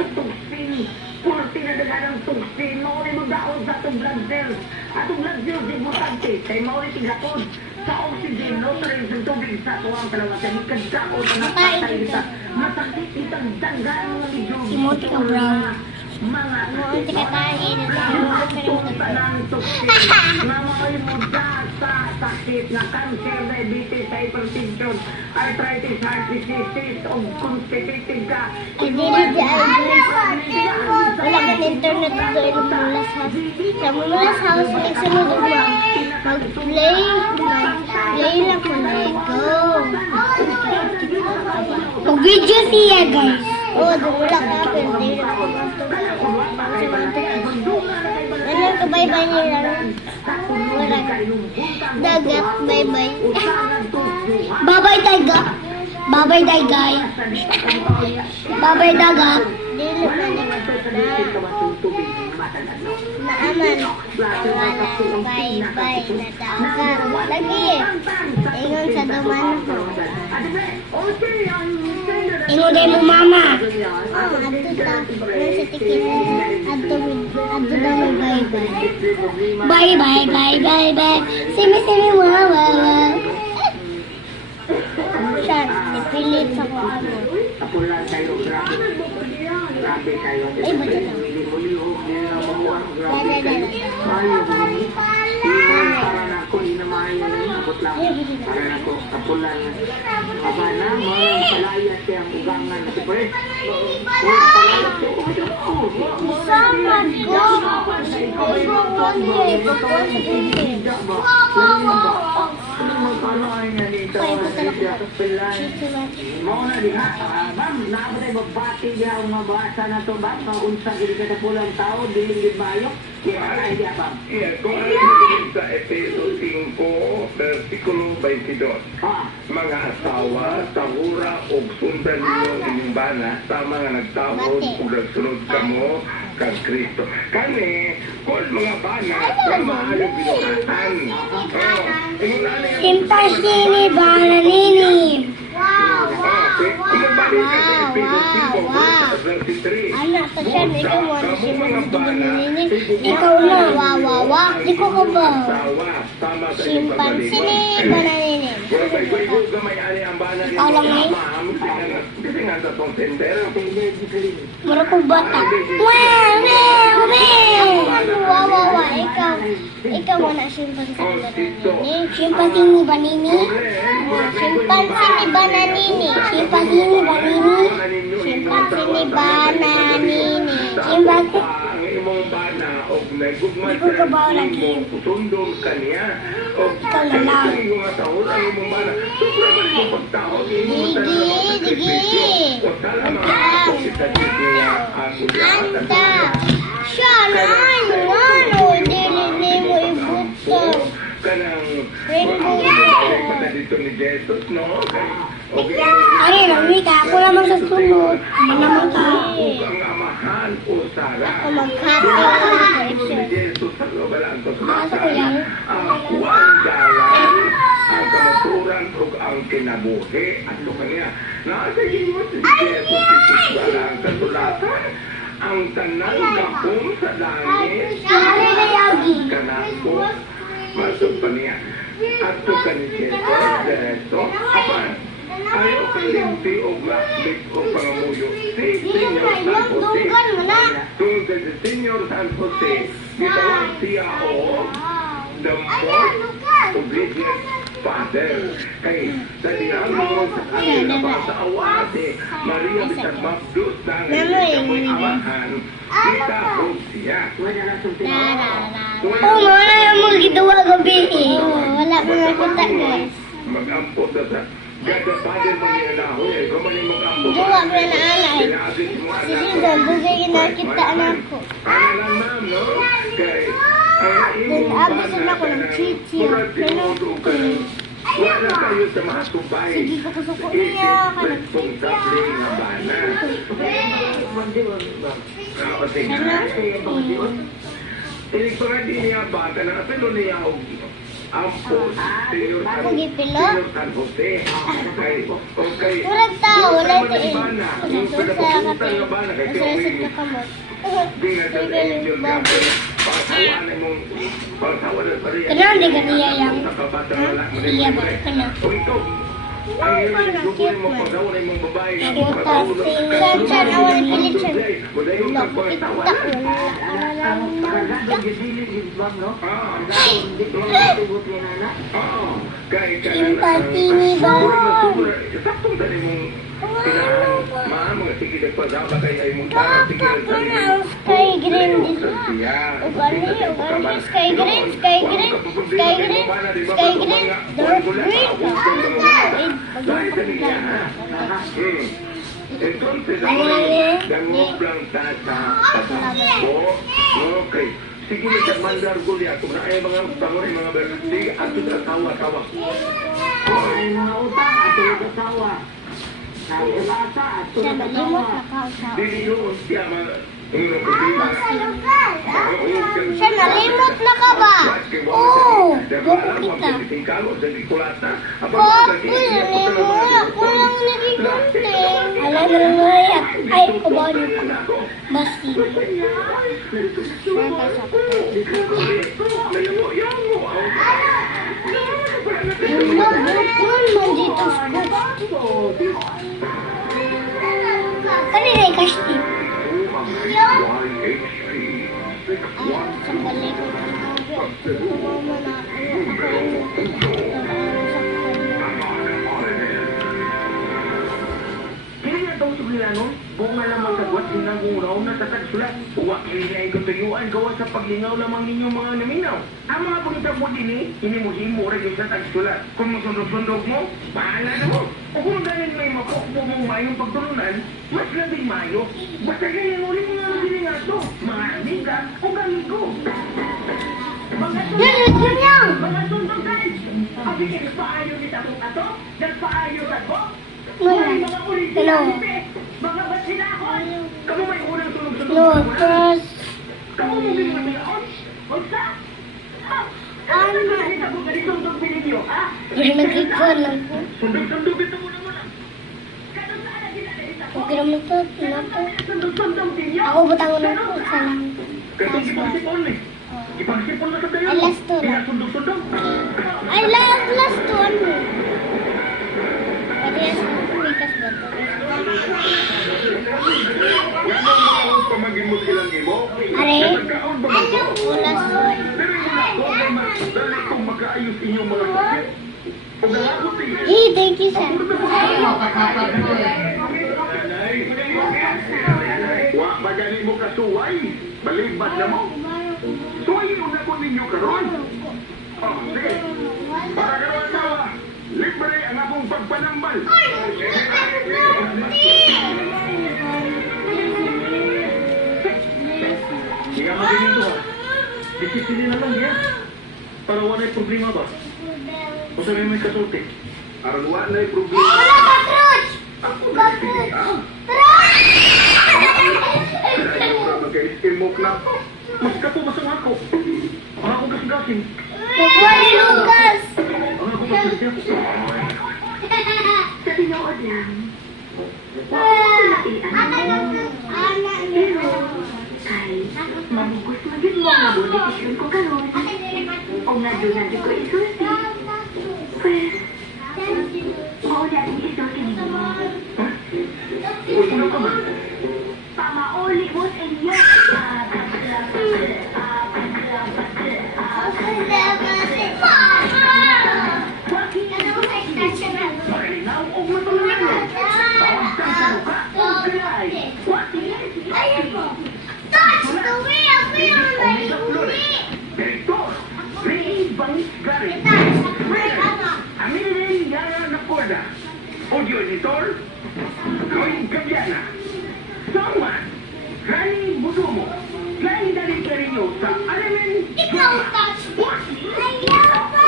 Purti na dagan ng tuksin, mauli mo daon sa atong blood cells. Atong blood cells, di butante, kay mauli tigapod. Sa oxygen, no trace ng tubig sa tuwang kalawatan, ikadaon na napatay kita. Matakit itang dagan ng medyo. Emote ka, brown. Mga Munti ka tayo ng tuksin na makalimod sa sakit na cancer, diabetes, hypertension, arthritis, heart disease, o constipated ka. Hindi na di ay wala ka internet doon sa Mulas House. Sa Mulas House, may sunod mo. Mag-play lang po na go. Pag-video siya, guys. Oh, doon wala ka pero di na ako. Ganun ka bye-bye niya lang. Wala ka. Dagat, bye-bye. Babay, Taiga. Babay, Taigay. Babay, Dagat. Dili pa naman naaman. Wala, bye-bye na dagat. Lagi eh. Ingon sa duman ko. Ingo din mo, mama. Oh, adto ta. Nasa tikitan. Adto daw may bye-bye. Bye, bye, bye, bye, bye. Simi, wow. Siya, nipilit sa ko ano. Apulan tayo, grabe. Grabe tayo. Ay, ba't ito? Ayaw mo. Para na ako, inamayo na yun. Abot lang. Para na ako, apulan. Aba na, mga palayas siyang ugangan. Kasi pa rin. Palayas siya. Sama ko. Ito ko. Ano mo palaay nga ni ito? Kaya ko talaga. Siya sa pilay. Dito ba? Mao na di ha. Ma'am, naabot ay magbati niya ang mabasa na to, ma'am. Maunsa gini ka sa pulang tao, dilim mayo. Kaya ay di ma'am. Kung ano yung sa Efeso 5, versikulo 22. Ah, Mga asawa, tahura o sundan ninyo inyong bana sa mga nagtahod o nagsunod kamo kang Kristo. Kani, kung mga bana, sa maayong binukasan. Simpasini bananini. Kung magbalik ka sa Efeso 5, verse 23. Anak sa siya, ikaw mo na simpasini bananini. Ikaw na, wawawa. Di ko ka ba? Simpasini bananini. Ikaw lang eh. Mura ko bata. Wawawa. Ikaw mo na simpasini bananini. Simpasini bananini. Simpasini bananini. Simpasini bananini. Simpasini bananini. Simpasini. Di ko kabaw lagi. Sundol kaniya. Ikaw na lang. Anta. Siya na ano. Dili mo ibuto. Rainbow. Dito ni Jesus, no? Ari, Ramika. Ako naman sa sunod. Ano naman ka? Ang amahan o sara. Ako mag-happy ako Ni sa Jesus sa kabalaan ko Asa ko yan? ang kuwang dalan, ang kamaturan o ang kinabuhi. Ano kanya? Naasagin mo si Jesus sa ang kasulatan. Ang tanang gapong sa langit. Ari na yagi. Kanako. Masuk pa niya. At to ka ni Jesus. Direto. Apan. Ayaw kalimti o glaslik o pangamuyo. Si Senyor San Jose. Kung sa Senyor San Jose, bitawag siya o the most obedient father. Kay sa dinamo sa kanila pa sa awate, Maria Bisag Magdus na ngayon amahan, kita o siya. Oh, wala na mo giduwa gabi. Wala ko na kita, guys. Mag-ampo sa gagapagan mo niya na ako eh. Kung mali mag-ampo Duwa ko na anay. Sige, dugay nakita na ko. Ano lang ma'am, no? Kay, Then, abis na ako ng chichi. wala kayo sa mga subay. Sige, kukusuko niya. Responsable nga bana. Kasi nga, Inig pa nga din niya bata na apelo niya og ampo Senyor San Jose. Okay. Murag tao, wala ito eh. Yung pinapapunta Kusuko nga bana kay Masarasig ka kamot. di nga sa angel ka pagkawan mong pagkawan ng pariya. Kenal di ka niya yang Nakabata wala mo din iya mo ba? rin. Kenal. Kung ikaw, ang hirap gugunin mo pagkawan mong babae. San awal pilit siya. Wala yung pagkawan. Simpati ba? Saktong tali mong tinahan, mga sige nagpasama kayo ay mong Sky green dito. Ugani, sky green, sky green, sky green, sky green, dark green. Dahil sa niya, entonces, dangog lang tata, okay. Sige na siya mandar guli ako na ay mga bangon mga ber. Sige, ato na tawa-tawa. ay mga utang, ato yung kasawa. Ay, asa, ato Siya yung nalimot kasawa. na kausaw. Dili yun, siya mga problema. Siya nalimot na ka ba? Oo, buko kita. Ako lang naging gunting. Alam na lang nga yan. Ay, kubaw niyo ko. Basti. Bukol mo dito scoop. Kanina yung kastip. Sa balik ko na mama na Kaya nga daw sa mga nila nun? Bunga lamang sagwat silang uraw na sa tagsulat. Huwag ilinay ko tuyuan gawa sa paglingaw lamang ninyong mga naminaw. Ang mga pagkita mo din hinimuhin mo rin sa tagsulat. Kung masundog-sundog mo, bahala na mo. O kung ganyan may mapokbo mong mayong pagturunan, mas labing mayo. Basta ganyan ulit mga nagilingato, mga amiga o gamigo. Yun lang! Mga sundugan! Abi kayo nagpaayo ni Takong Ato? Nagpaayo sa ko? No. Mga ulit Hello. mga basilakon! Kamu may unang sunog-sunog No, sa wala? first... Kamu mo bin mabilaon? Unsa? Ano ba nakita ko ganito sundog binigyo, ha? Nag-ikaw lang po. Sundog-sundog ito mo naman, ha? Kano saan ang ginalita ko? Okay naman po. Ano po? Sundog-sundog binigyo? Ako butangon na po. Isa lang. Kasi ipagsipon eh. Ipagsipon na sa tayo. Ay, last two lang. Sundog-sundog. Ay, last one. Pwede yan sa kumikas ba ito? Pamagin mo silang imo? Are? Nagkaon ba mo? Oh, last one. Dali mo na ako, Mama. Dali kong makaayos inyong mga sakit. O galakot eh. Hey, thank you, sir. Ay, makapapat mo eh. Wa ba gani mo kasuway? Balibad na mo. Suwayin mo na po ninyo karon. Oh, sige. Para karon na. Libre ang akong pagpanambal. Siya magiging ito ha. Disisili na lang niya. Para wala'y problema ba? O sabi may kasulti? Aron wala'y problema. Wala ka, Crutch! Ako na ipili ah. Kaya mo na magka-estimok na. Mas kapo ba sa ako? Ang akong kasgasin. Nakuha ni Lucas! Ang akong kasgasin. Sa tinood lang. Anak niya. Ay, mamugos maging mo nga mo desisyon ko karon. O nga doon ko isulti. Pues, mao na ang isulti ninyo. Ulo ka ba? Pamauli mo sa inyo. Makalinaw o matulungan. Tawag kang saruka o gray. Touch the wheel! Wheel na Flores. Director. Ray Bangis Gary. Amin Yara Nacorda. Audio editor. Lloyd Gabiana. Songman. Rani Budumo. Rani Dalit Carino sa Alamin. Ikaw, touch! Ayaw pa!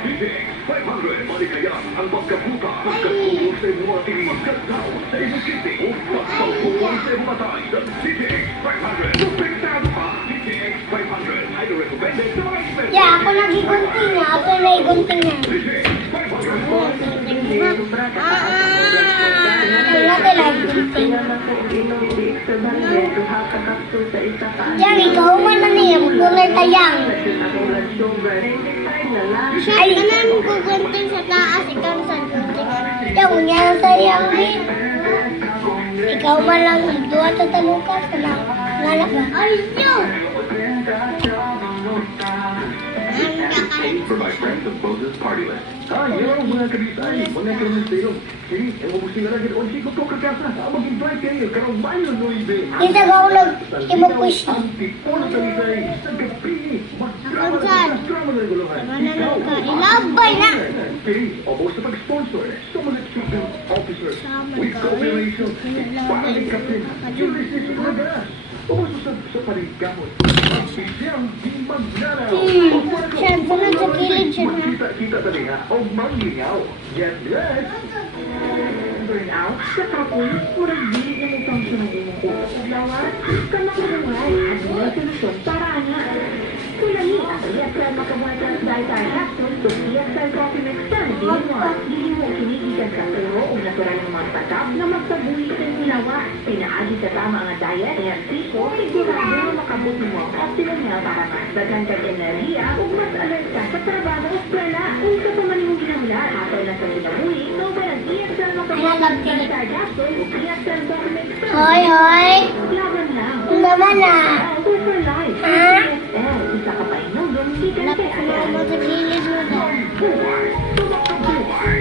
DTX 500 maligayang ang pagkabuta, pagkatulong sa iyong ating magkataw sa iyong kiti o pagsalpuan sa iyong matay sa DTX 500. Supektado pa, DTX 500. Highly recommended sa mga experts. Yeah, ako nagigunting na. Ako naigunting na. DTX 500. Wala ka lang gunting. Diyan, ikaw man na niya. Kulay tayang. Ay, kanan ko gunting sa taas. Ikaw sa gunting. Yung niya na tayang eh. Ikaw man lang dua sa talukas. Ngalak ba? Ay, yun! For my friends of Moses Party List. Ayaw, mga kabisay, mga kaministero. Kini, ang mabusin na lagi, o si ko kakasa, ang mag-invite kayo, karang bayo, no, ibe. Kita ka ulag. Imapush. Ang tipon sa kabisay, sa gapini, magdrama Ang saan? magdrama na gulungan. Mananaw ka. Ilabay na! Kini, obo sa pag-sponsor, sa mga chicken officers, with cooperation, paling kapin, Ulysses Ragaras, obo sa paligamot, ang siyang di magnanaw. Siya, sunod sa kilid siya na. Kita tadi nga, o maglingaw. Get dressed. Burnout, katapos, murag dili na mo function ng imong utak sa lawas. Kamang-kamay, ano na solusyon para ana. Kulani, ang reaksyon makabuhat ng dietary capsule, so reaksyon coffee mix na, dili mo kinigikan sa puro o natural ng mga patap na magpabuhi sa lawas. Pinaagi sa tama nga diet, kaya siko, sigurado na makabuti mo ang optimum health para mas dagan kag enerhiya o mas alert ka sa trabaho o eskwela. Kung sa pamanimong ginamula, hatol na sa kinabuhi, so parang reaksyon makabuhat ng dietary capsule o reaksyon coffee mix na. Hoy, hoy! Laban lang. Ang naman na. Kung Lapit sa mga magagilid mo daw. Buhay! Tumakang buhay!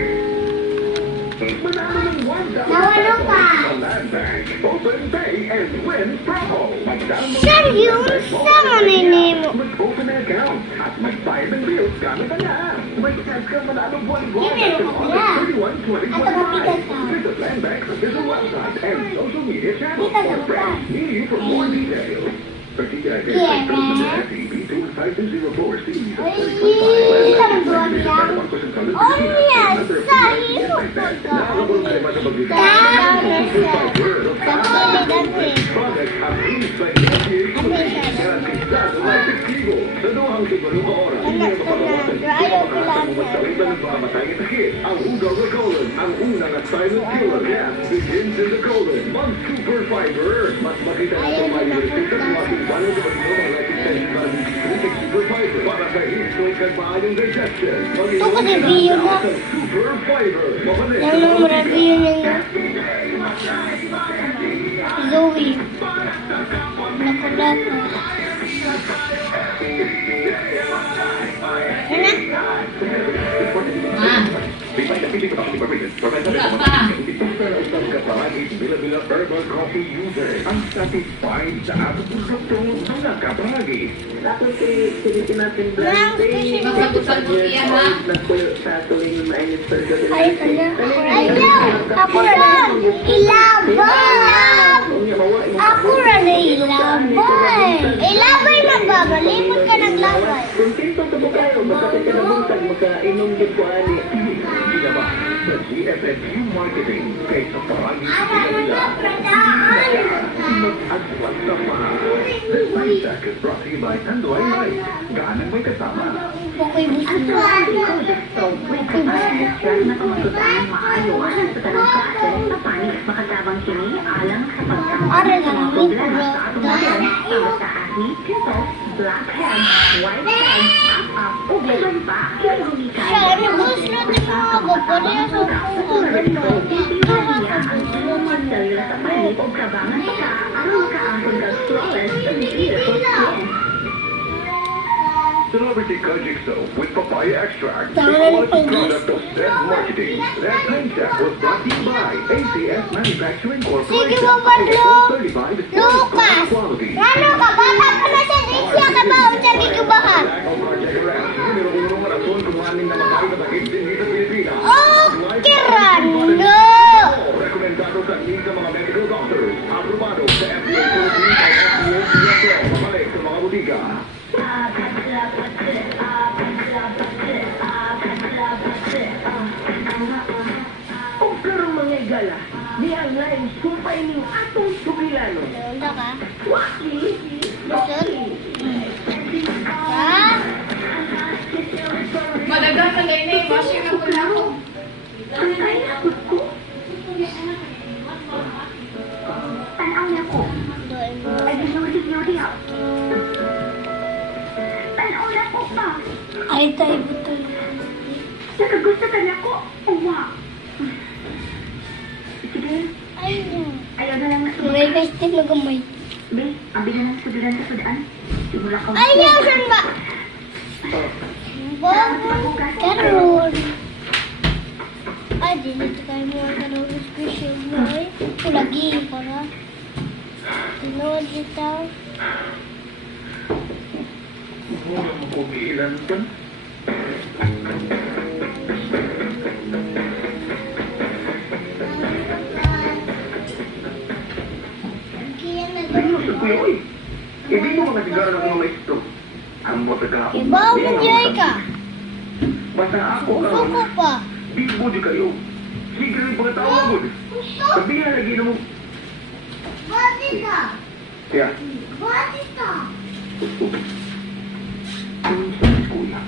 Manalo ng 1,000 Nawalo pa. sa Land Bank. Open pay and win promo. Mag-download Saan ng yun? Land Bank Saan mobile manini mo? app. Mag-open an account at magbayad ng bills gamit ang app. May chance ka manalo buwan-buwan Hindi, meron until ka August pala. 31, 2025. At mabigat ka. Visit Land Bank's official website and social media channels Kita or sa friends mukha. near you for more details. Particular Yeah, man. Kita mo doon lang. Oh, yan. Sa iyo po ka. Ang Ugaw na Colon, ang unang at silent killer gas begins in the colon. Mag Super Fiber. Mas makita ang survivor sa tumating balong sa pagkakas ng life extension para sa Super Fiber. Para sa heat stroke at maayong digestion. Ito ko review na. Super Fiber. Mapalit. Yan ang review niya. Zoe. Nakulako. Ano? Ah, wala pa. Bila-bila herbal coffee user ang satisfied sa ating produktong mga kabragi. Tapos silipin natin Lang, special. Magsagot-sagot yan, ha? sa tuwing mainit sa gabi. Ay, kanya. Ayaw! Ako na ilaban! Ako na ilaban! Ilabay na ba? Malimot ka naglabay. Kung kinto sa bukayo, magkapit ka na buntag, magkainom din po ani. Hindi ba? Sa GFSU Marketing, kaysa parang bila-bila. Mag-aswat sa pa. This time check is brought to you by Tanduay Light. Gaanang may kasama. Pokoy buso na. Are na lang yung siya, ano gusto din mo ako? Pareha sa Celebrity Kojic Soap with papaya extract. Tama The na quality ng product of Zed Marketing. That time check was brought to you by ACS Manufacturing Corporation. Sige, Babalo. Certified Lucas! quality. Ano ka? Bata pa na siya. Siya ka ba? O siya dito ba ka? Oh, kirano! Rekomendado sa sa mga medical doctors. Aprobado sa FDA Philippines at FDA CFL. Pabalik sa mga butika. O karong mga igala, niyang lain sumpay ning atong sugilano. Nanda ka? Waki! Gusto? Ha? Madagang na din eh. Washing na po na ako. Ang kailangan ko. Tanaw na ko. Doon mo. Ay, ginuri-yuri ako. Tanaw na ko pa. Ay, tayo buto. Nakagusto ka na ko. Uwa. Sige, Ayaw. ayaw na lang na May festive na gamay. Be, ang bilan ng sudulan sa sudaan. Simula ka. Ayaw, saan ba? Bago. Karoon. Ay, dito kayo mga karoon special na eh. Kulagi para. Tinood dito. Mula mo kumiilan pa. Kaya na Seryoso ko yun. Hindi mo makasigara ng mga maestro. Ang mo sa kahapon. Ibaw mo diyay ka. Basta ako ka. Upo ko pa. Bibo di kayo. Sige rin pagkatawag mo. Sabihan lagi na mo. Bati ka. Kaya, Bati ka. kuya.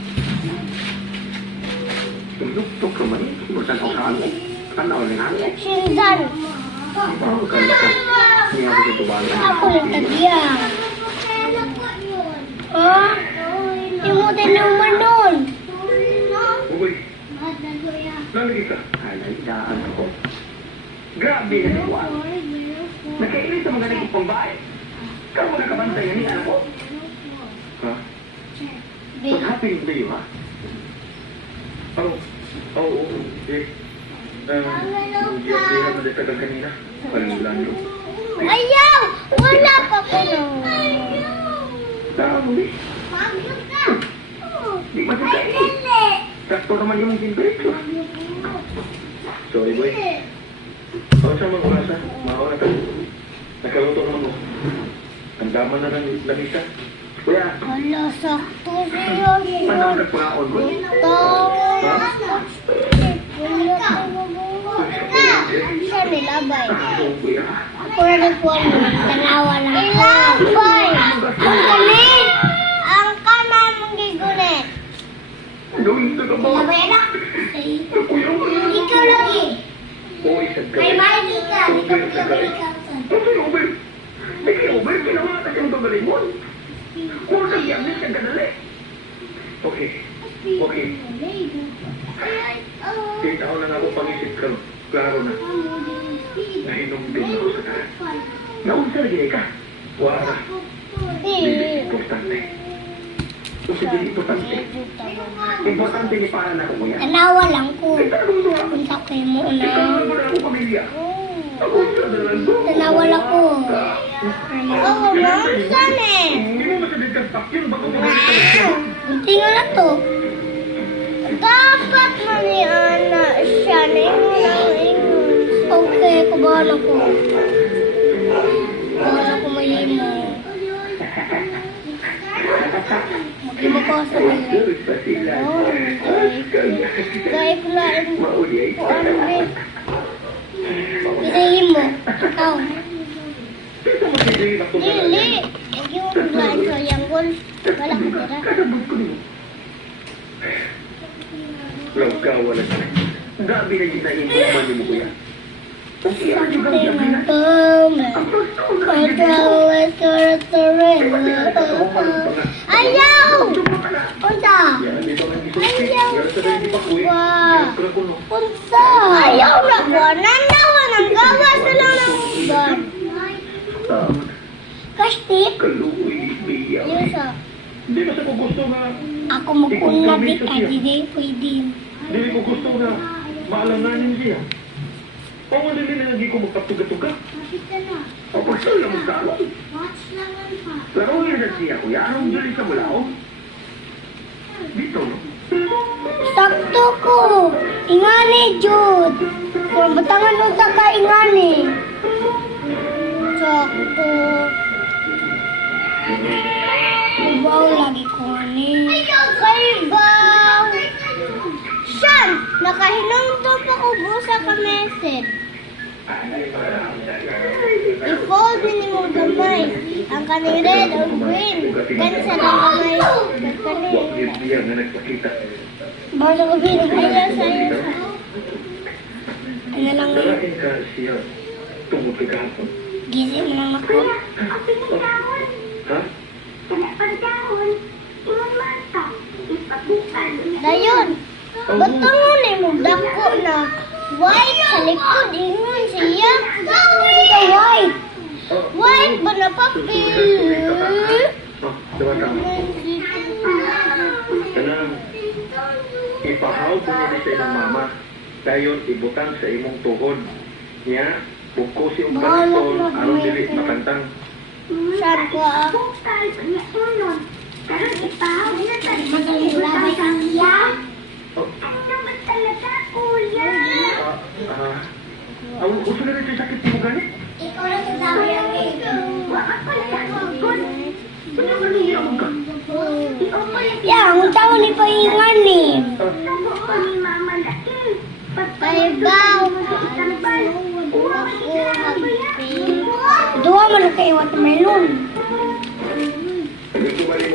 Tulog-tok ka man. Sinusan ako sa ano. Tanaw na nga. Sindan. Bago ka na. Niya ako sa tubalan. Ako lang tagyan. Ha? Yung din naman nun. Uy, nalagay ka. Alaydaan ko. Grabe na si Juan. Nakainis sa mga naging pambahay. Kamu na kabantayan ni anak ko. Ha? Happy Day, ha? Oh, oo. Eh, hindi ako madatagal kanina. Palulando. Ayaw! Wala pa ko nung... Dami. Di madatagal. Sakto naman yung temperature. Sorry, boy. Ako sa magbasa. Mauna ka. Nakaluto naman mo. Ang dama na ng lamisa. Kuya, Wala, sakto siya. paano ang nagpaon mo? Siya nilabay. Kuya. Ako na nagkuhan mo. Tanawa lang. Ilabay! Ang kanin! Ang kanan mong gigunin. Gawin ito ka ba? Labay na. Ikaw lagi. Oo, isang ka. May mali ka. Ikaw lagi. Ano yung Uber? May kaya Uber, ginawa ka yung gagalin mo. Kung nagyan din siya ganali. Okay. Okay. Kita ko na nga ako pag-isip ka. Klaro na. Nahinom din ako sa tahan. Naunsa lagi ka. Wala. Hindi importante. Kasi hindi importante. Importante ni para na ako kuya. Tanawa lang ko. Kita ko ito ha. Punta kayo mo Ikaw na. naman ako pamilya. Ako sa dalan ko. Tanawa lang ko. Oo, nonsan eh. Hindi mo masabi ka yun. Baka mo Kunti nga na to. Dapat maniana siya na ingon. Okay, kubahan ako. Kubahan ako mahimo. Maghimo ko sa mga. pa sila. Dahil ko na Mauli ay Isahin mo. Ikaw. Ito mo si Jay na Dili. Yung bulan ko yung gol. Wala ka tira. Kasabot ko niyo. Law ka, wala ka. Gabi na ginahin mo naman niyo mo kuya. Ang iya niyo gabi gabi na. Ang gusto ko na Ayaw! Punta! Dito ang isusi. Yan sa dahil di pa kuya. Yan ko na kuno. Punta! Ayaw na ko. Nanawa ng gawas na lang ng uban. Kastip. Kaluoy, biyaw. Yusa. Hindi ba sa ko gusto nga Ako magkunlad di ka. Hindi pwede. Dili ko gusto nga maalanganin siya. O nga dili na lagi ko magkatuga-tuga. O pagsul na magkalo. Laro niya na siya kuya. Anong dili sa mulao? Dito no? Sakto ko. Ingani, Jud. Kung batangan mo sa ka, ingani. Sakto. Ibaw lagi ko ni. Kaibaw! Shan! Nakahinungto pa ko busa ka message. I-fold din mo gamay. Ang kaning red o green. Ganun sa lang gamay. Huwag yun siya nga nagpakita. Basta ko bilang Ayaw sa'yo. ano lang yun. Dalahin ka siya tungkol kay kahapon. Gising mo lang ako. Ha? Dayon! Ba't tangon eh mo dako na white sa likod? Ingon siya. Ito white. White ba na papel? Oh, diba tama? Kanang ipahaw ko niya sa imong mama. Dayon ibutang sa imong tuhod. Niya, bukusi ang baliton, aron dili makantang. Saan ko ah? Magaling labay kang iya. Oh. Ang gusto na rin sa sakit mo gani? Ikaw lang sa sabi ang Ya, ang tao ni pahingan ni. Kaibaw! Dua man kay watermelon.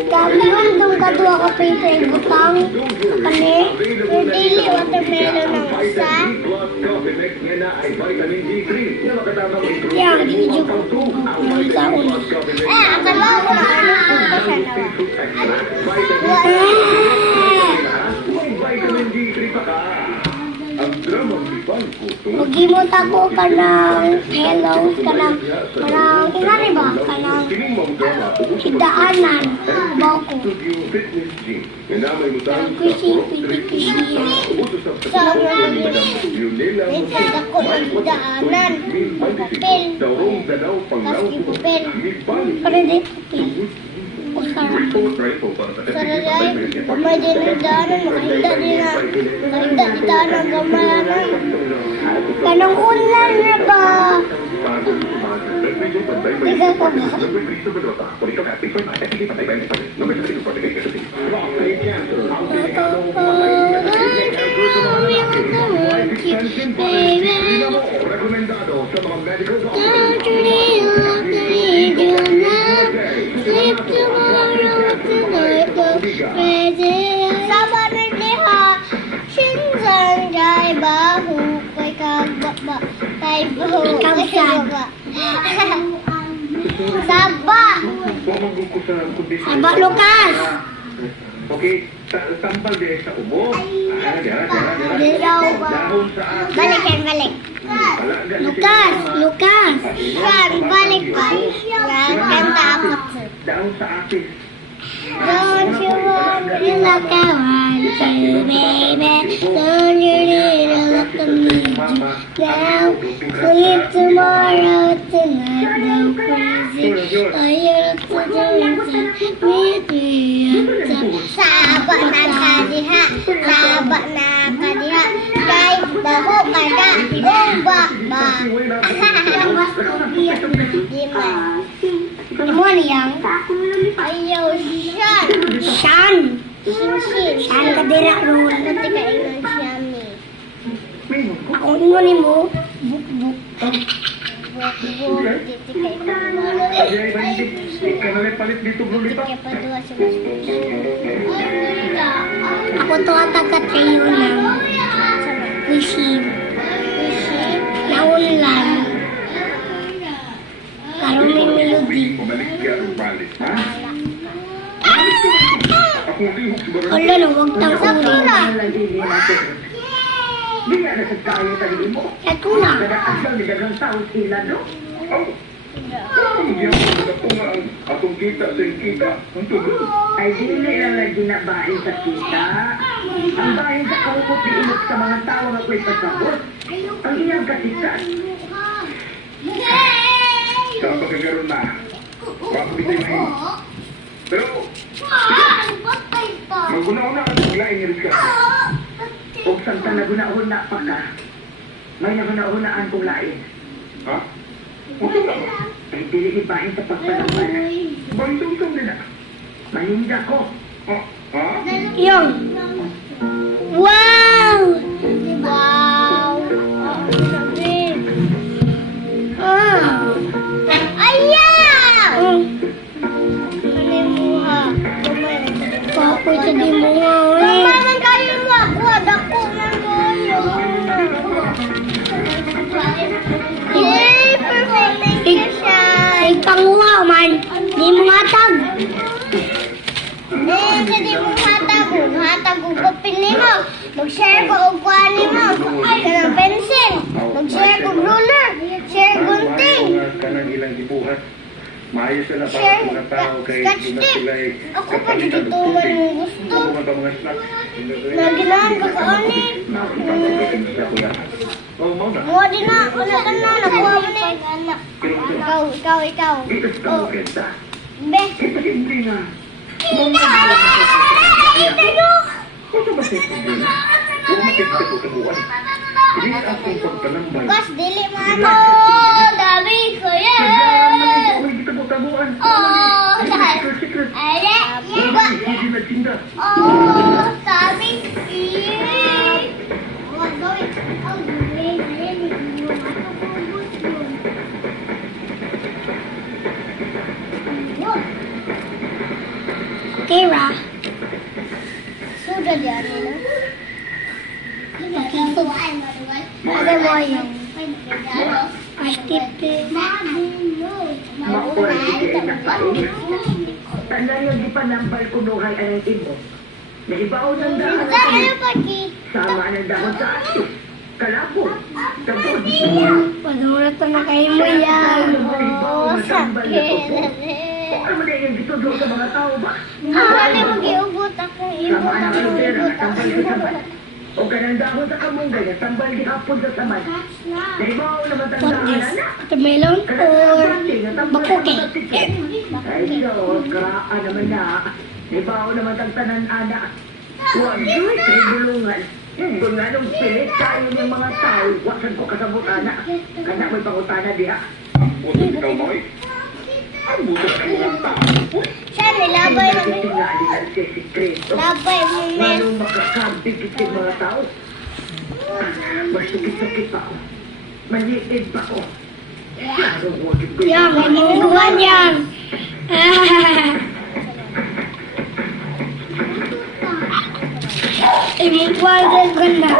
Kaliwan dong kadua ka paper butang. Kani. Dili watermelon ng isa. Ya, di juk. Taon. Akala ko na ano ba siya na. Vitamin D3 pa ka. Ang dramang di bangko. Magimot ako ka ng hello, ka ng ingani ba? Ka ng kidaanan. Bawa ko. Studio Fitness Gym. Minamay mo tayo sa Kusi, Puro pwede Street. kusi. Utos ang Sa sa mga ni Madam Leonela minsan ako nagdaanan. Papel. Daurong Danaw Panglao. Kasi papel. Migbalik. Para din papel. O sarap. Report rifle para sa Sa rayay, gamay din nagdaanan. Makahinda din na. Makahinda din daanan gamayanan. Kanang ulan na ba? Ikaw ko ba? Rekomendado sa mga medical Don't you need you now? Sleep tomorrow tonight, go crazy. Sabar na diha. Shinsan jay bahu. Kay kababa. Kay bahu. Kamsan. Saba. Aba, Lucas! Okay, sampal din sa ubo. Dara. Dilaw ba? Dahon sa Balik yan, balik. Lucas! Lucas! Yan, balik pa. Yan, kanta ako. Dahon sa apis. Don't you want me You look I want you, baby. Don't you need a look at me now? Sleep tomorrow tonight, go crazy. Oh, you're to do it, meet me up. Saba na kadiha. Saba na kadiha. Kay baho kada. Uba ba. Di man. Ano mo niyang? Ayaw siyan. Shan! Sinsin. Shan ka dira ron. Pati ka ingon siya mi. Ako ingon ni mo, buk-buk. Buwak diti ka ingon. Palit dito, Lolita. Kaya pa duwa sa mas Ako to atagat kayo ng wishing. Naunlan. Karoon may melody. Bumalik ka ang balik, ha? Ako lihok si Barang. Wala na, huwag tang uri. Di nga nasa tayo sa liin mo. Ito na. Kada asal ni dagang tao sila, no? Oh. Hindi ako nga ang atong kita sa kita. Ang tuloy. Ay, di nila lang ginabain sa kita. Ang bahin sa kaupot ni imot sa mga tao na ko'y pasabot. Ang iyang kasikat. Sa pagkagaroon na. Papitay na yun. Pero, maguna-una ang paglaing ni Rizka. O santa naguna-una pa ka. May naguna-unaan kong lain. Ha? Ano ba? Ay, dili ibahin sa pagpalaman. Bantong nila. Maninda ko. Ha? Ha? Yung. Wow! Wow. Ah! Ayaw! Mm. Ano yung muha? Papoy sa di mo nga eh. Kamaman kayo mo ako. Dako man kayo. Yay! Perfect. Thank you, Shai. Panguha man. Di mo matag. Hindi mo hatag. Hatag ko papel mo. Mag-share ko og kuani mo. Kanang pencil. Mag-share ko ruler. Share gunting. Kanang ilang gibuhat. Maayos na Share para mga tao kay scotch di na tape. sila ay Ako pa dito man yung gusto. mga snacks. Naginahan ko sa ani. Oh, mau na. Mo din na. Wala ka na. Nakuha mo ni. Ikaw. Ito sa Oh, kenta. be. Hindi na. Ito. Ano ba siya problema? Huwag matigda ko sa buwan. Hindi akong pagtanambay. Gas, dili mo ano. Dami ko yan. Huwag kita mo tabuan. Oh, dahil. Secret. Ay, iba. Hindi na tinda. Oh, sabi. Huwag gawin. Ang gawin. Ayan, Kira. sudah dia ni lah. Makikog. Ada mo yung pastip. Makuha si kaya na pain. Tanda yung di pa nampal kunuhay ang imo. Naibaw ng daan. Saya pergi. Sama ng dahon sa atis. Kalapon. Tabon. Panulat na kayo mo yan. Oh, sakit. ka man yung gitudo sa mga tao ba? Wala mag-iubot ako. Ibot Sama ako. ang pera, Ibot tambal sa ako. saman. O kanang dahon sa kamunggay, tambal di hapon sa saman. Naibaw naman What tandaan is na. watermelon or bakuke? Ay, Diyos, karaan naman na. Naibaw naman tagtanan ana. Huwag yun, ay bulungan. Kung nga nung pilit tayo ng mga tao, wasan ko kasabot ana. Kana may pangutana diha. Puto ikaw mo eh. Ang buto ka mga tao. Siya, nilabay na may. Tingali sa sikreto. Labay mo, mes. Manong makakambig iting mga tao. Masukit-sukit pa ko. Maliit pa ko. Klaro huwag ko Yang, naniniwan yang. Imukuha sa ganda.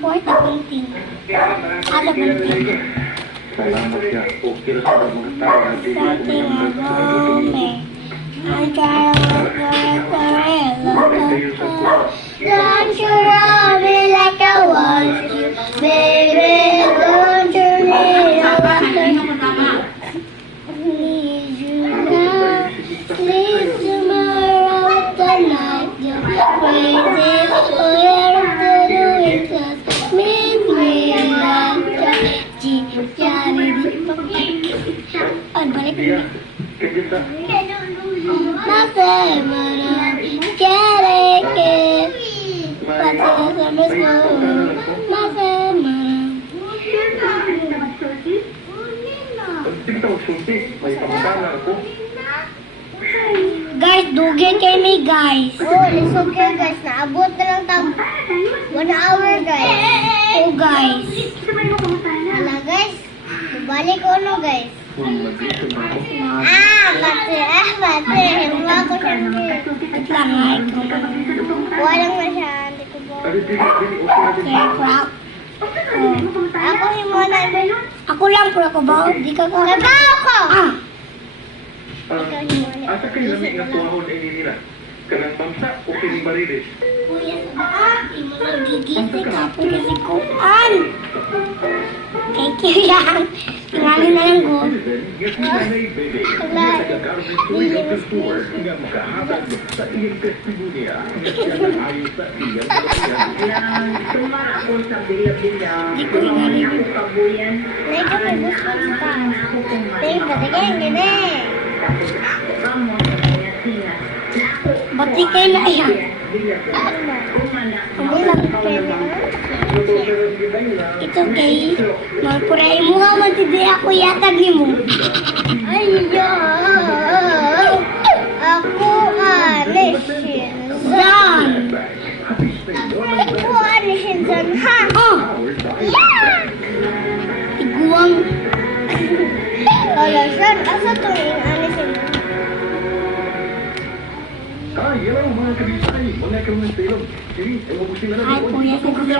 Why the painting? Ada painting. Salamat ya. Okay sa mga tao. Something about me. I'm trying to don't you love me like I want you, baby? Don't you need a need you now? Sleep tomorrow tonight. You're crazy. Oh, you're to do it just make me like that. Ay, balik na. Masemana, quiere pati sa mismo. Masemana. Hindi ka magsulti. May kamagana ako. Guys, dugay kay me, guys. Oh, lisod kayo guys. Naabot na lang tao. 1 hour guys. Oh, guys. Wala guys. Balik ko no guys. Pati. Hinuha ko siya. At lang, ay. Walang na siya. Hindi ko po. Okay, crap. Ako himuha na. Ako lang, pero ako ba? Di ka ka. Trabaho ko! Ah, Asa kayo nami nga tuwahon ay nila? Kanang bangsa o kining marilis? gigising ako kasi kuan. Thank you yan. Tingnan na lang ko. Yes, nanay, baby. Nagkakarapin tuloy ng testour nga makahatag sa iyong testimonia. Yan ang ayos sa iyong pagkakas. Tumara ako sa bilya-bilya. Di ko rin Ako kabuyan. Medyo may gusto sa taas. Tayo ba? Tagayin din eh. Bati kayo na yan. Hindi lang kayo na. Ito kay Malpuray mo nga matindi ako yatag ni mo. Ayyo! Ako ani Shinzan! Ako ani Shinzan ha! Oh, Yeah! tiguang. Kaya sir, asa to yung ani Shinzan? Yan ang mga kabisay, mga karumentero. Sige, mabusin na Ay, kuya sa kuya.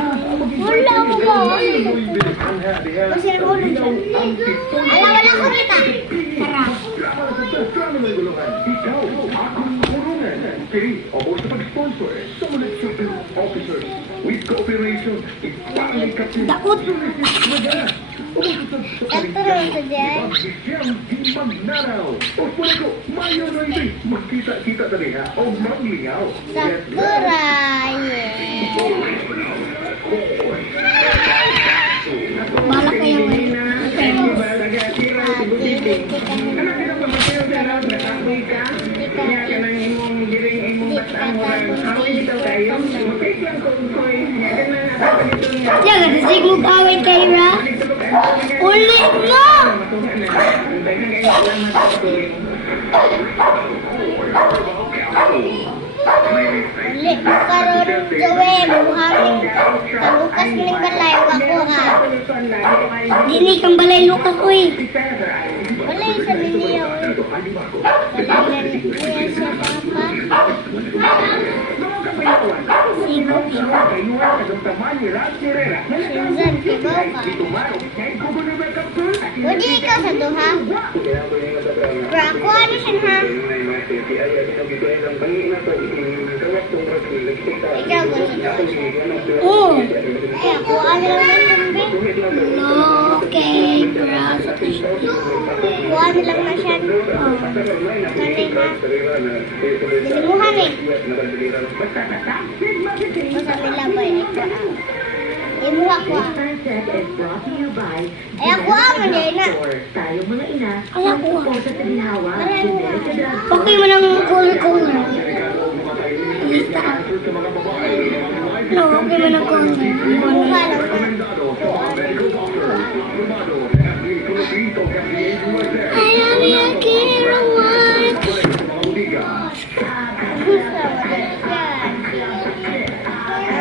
Wala ko ba? Kasi nakulo siya. Wala ko kita. Sarap. Ikaw, akong kurungan. Kiri, o sa pag-sponsor sa mga super officers with cooperation, ipangay ka Daot. Ito naman sa diyan. Magkita-kita na rin ha, o maglingaw. Sakura! Bala kayo ngayon. Yan, nagsig mo kaway kayo ra. Ulit mo! Ulit mo karoon gawin. Buhangin. Talukas mo ng balay. Wako ha. Dini kang balay Lucas, uy. Balay sa niliyaw. Balay na niya siya papa. Sigo. Sinzan, kibaw ka. Pwede ikaw sa duha. Pero ako ano Ikaw, Oo. Ay, ako ano lang ng tubig. No, okay, grass. Kuha na lang na siya. Oh. Kanina. Dilimuhan eh. Basta nila ba eh. Imuha ko ah. Sunset is brought to you by Ay, ako ah, mandiay na. Tayong mga ina, Ay, ako ah. sa ginhawa, Okay mo ng color. Lista. No, okay mo ng color. Mukha lang na. I am your hero, what? Gusto mo din yan.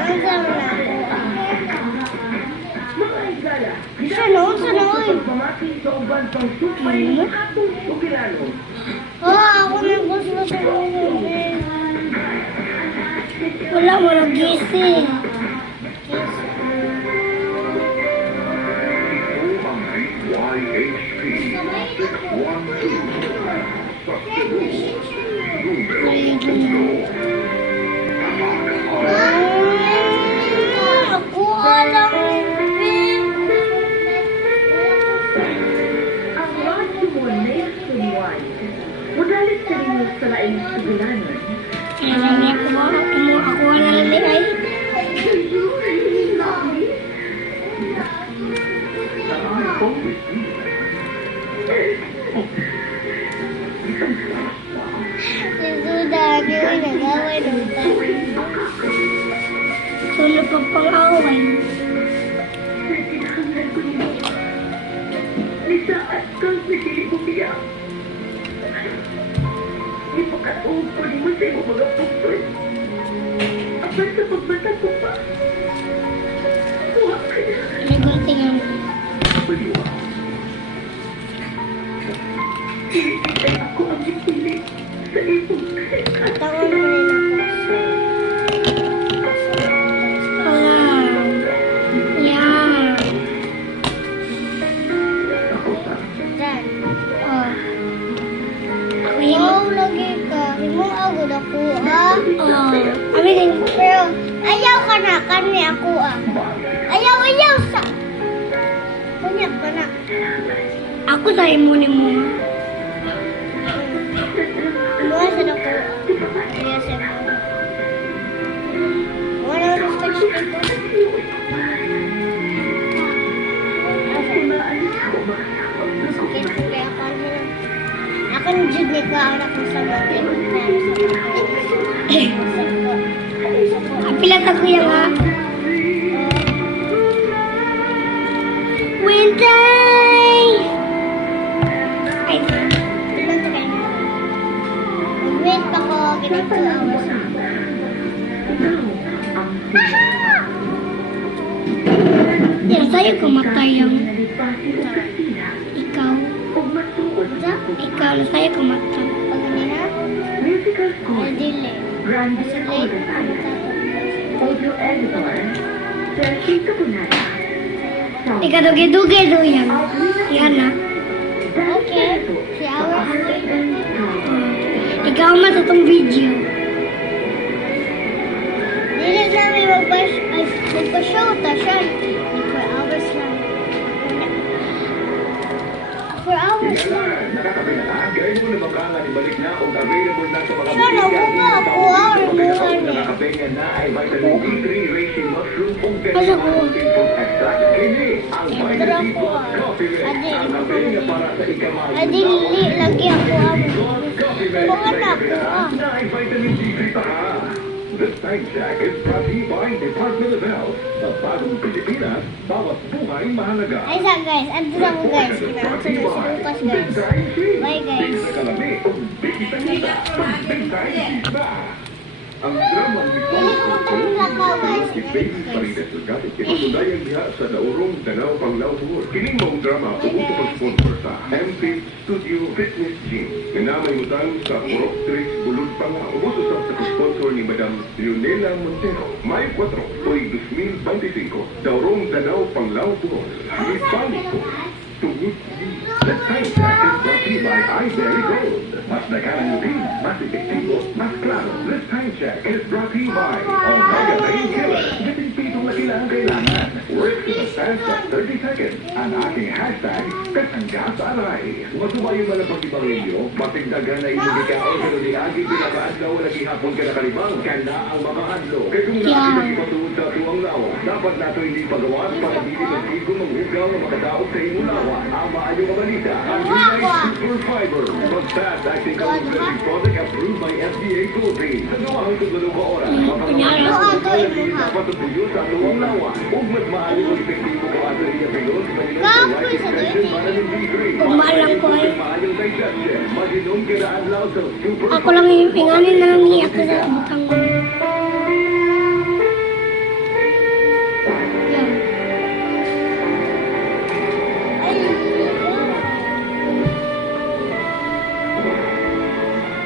Ang sama na ako. Sana, ako na gusto sa mga. Wala mo lang gising. Ako alam ang radyo mo nationwide. Magalit sa inyo sa laing sugalanan. Ako na lang din ay. Susuda, yun, nag-away ng tayo. Sunod pa pang-away. Nisaat kang pinili mo biya. Ipakatuog ko ni mo sa iyong mga pupres. Apan sa pagbata ko pa. Huwag ka na. Naguntingan mo. Ay ako ang ipili sa iyong kasikat. Tawan mo rin ako. Alam. Yan. Dad. Oh. Wow, lagi ka. Himong agod ako, ah. Oh. Amin din. Pero, ayaw ka na. Kani ako, ah. Ayaw sa. Kunyak ka na. Ako sa imo ni mo. Mga sa ako. Kaya sa mo. Wala na sa sakit ko kaya ako na. Ako ng jud ni ko ang ako sa mga Apilat ako yan ha. Wintay! Ay, ilan to kayo? Wait pa ko, ginag 2 hours. Yan, sa'yo kumatay yung ikaw. Ikaw, na sa'yo kumatay. Pag hindi na? Musical score. Ay, dili. Brand Kasi late. Audio editor. Selfie Kapunara. Ikaw, dugi-dugi do yan. Yan na. Okay. Si Awas. Ikaw man sa tong video. Dili namin magpa-show ta siya. 4 hours lang. 4 hours lang. Nakakabinaan, gaya mo na makangan ibalik na kung available na sa mga Sana ako nga, kuha rin mo ano. Nakakabengan na ay vitamin D3 Racing Mushroom kung Asa ko? extract. Kini ang vitamin D plus coffee Adi, ang nabenga para sa ikamay. Adili, lagi ako amo. Mga anak ko ah. Na ay vitamin D3 pa. The Time Check is brought to you by Department of Health. Sa bagong Pilipinas, bawat buhay mahalaga. Ay sa guys, andun ako guys. Kinaunsa na si Lucas guys. Bye guys. Ang drama ni Dili ko matulog lakaw guys. si Baby Farida Sulgado ipatunayan diha sa Daurong Danao Panglawhur. Kining mong drama pumunta pag-sponsor sa MP Studio Fitness Gym. Nanamay mutang sa Purok 3 Bulod Panga. Umuso sa pag-sponsor ni Madam Leonela Montero. May 4, Hoy 2025. Daurong Danao Panglawhur. Ipalito. Tugod di. The Time Check is brought to you by iBerry Gold. Mas nagkaroon din, mas epektibo. Check is brought to you by Omega Pain Killer. Gating pitong na kailangan. Works in a fast at 30 seconds. Ang aking hashtag, Katangga sa Aray. Masubayo ba na pag-ibanginyo? Matigdagan na inibigao sa nuniagi pinakaadlaw lagi hapon ka nakalibang. Kanda ang mga adlo. Kaya kung nakita ipatuod sa tuwang lawa, dapat nato hindi pagawas para hindi magsigo maghugaw na makadaot sa imong lawa. Ang maayo kabalita, ang Unite Super Fiber. Mag-fast acting concentrating product approved by FDA Philippines. Sa gawang sa 2 oras, dapat tutuyo sa tuwang lawa. Huwag mas maaari kung epektibo ko ato iya pilot sa United Extension para ng D3. Umalang ko ay. Maayong digestion. Mag-inom ka na adlaw sa Super Ako lang yung pinganin na nangiyak ko sa butang mo. Yan.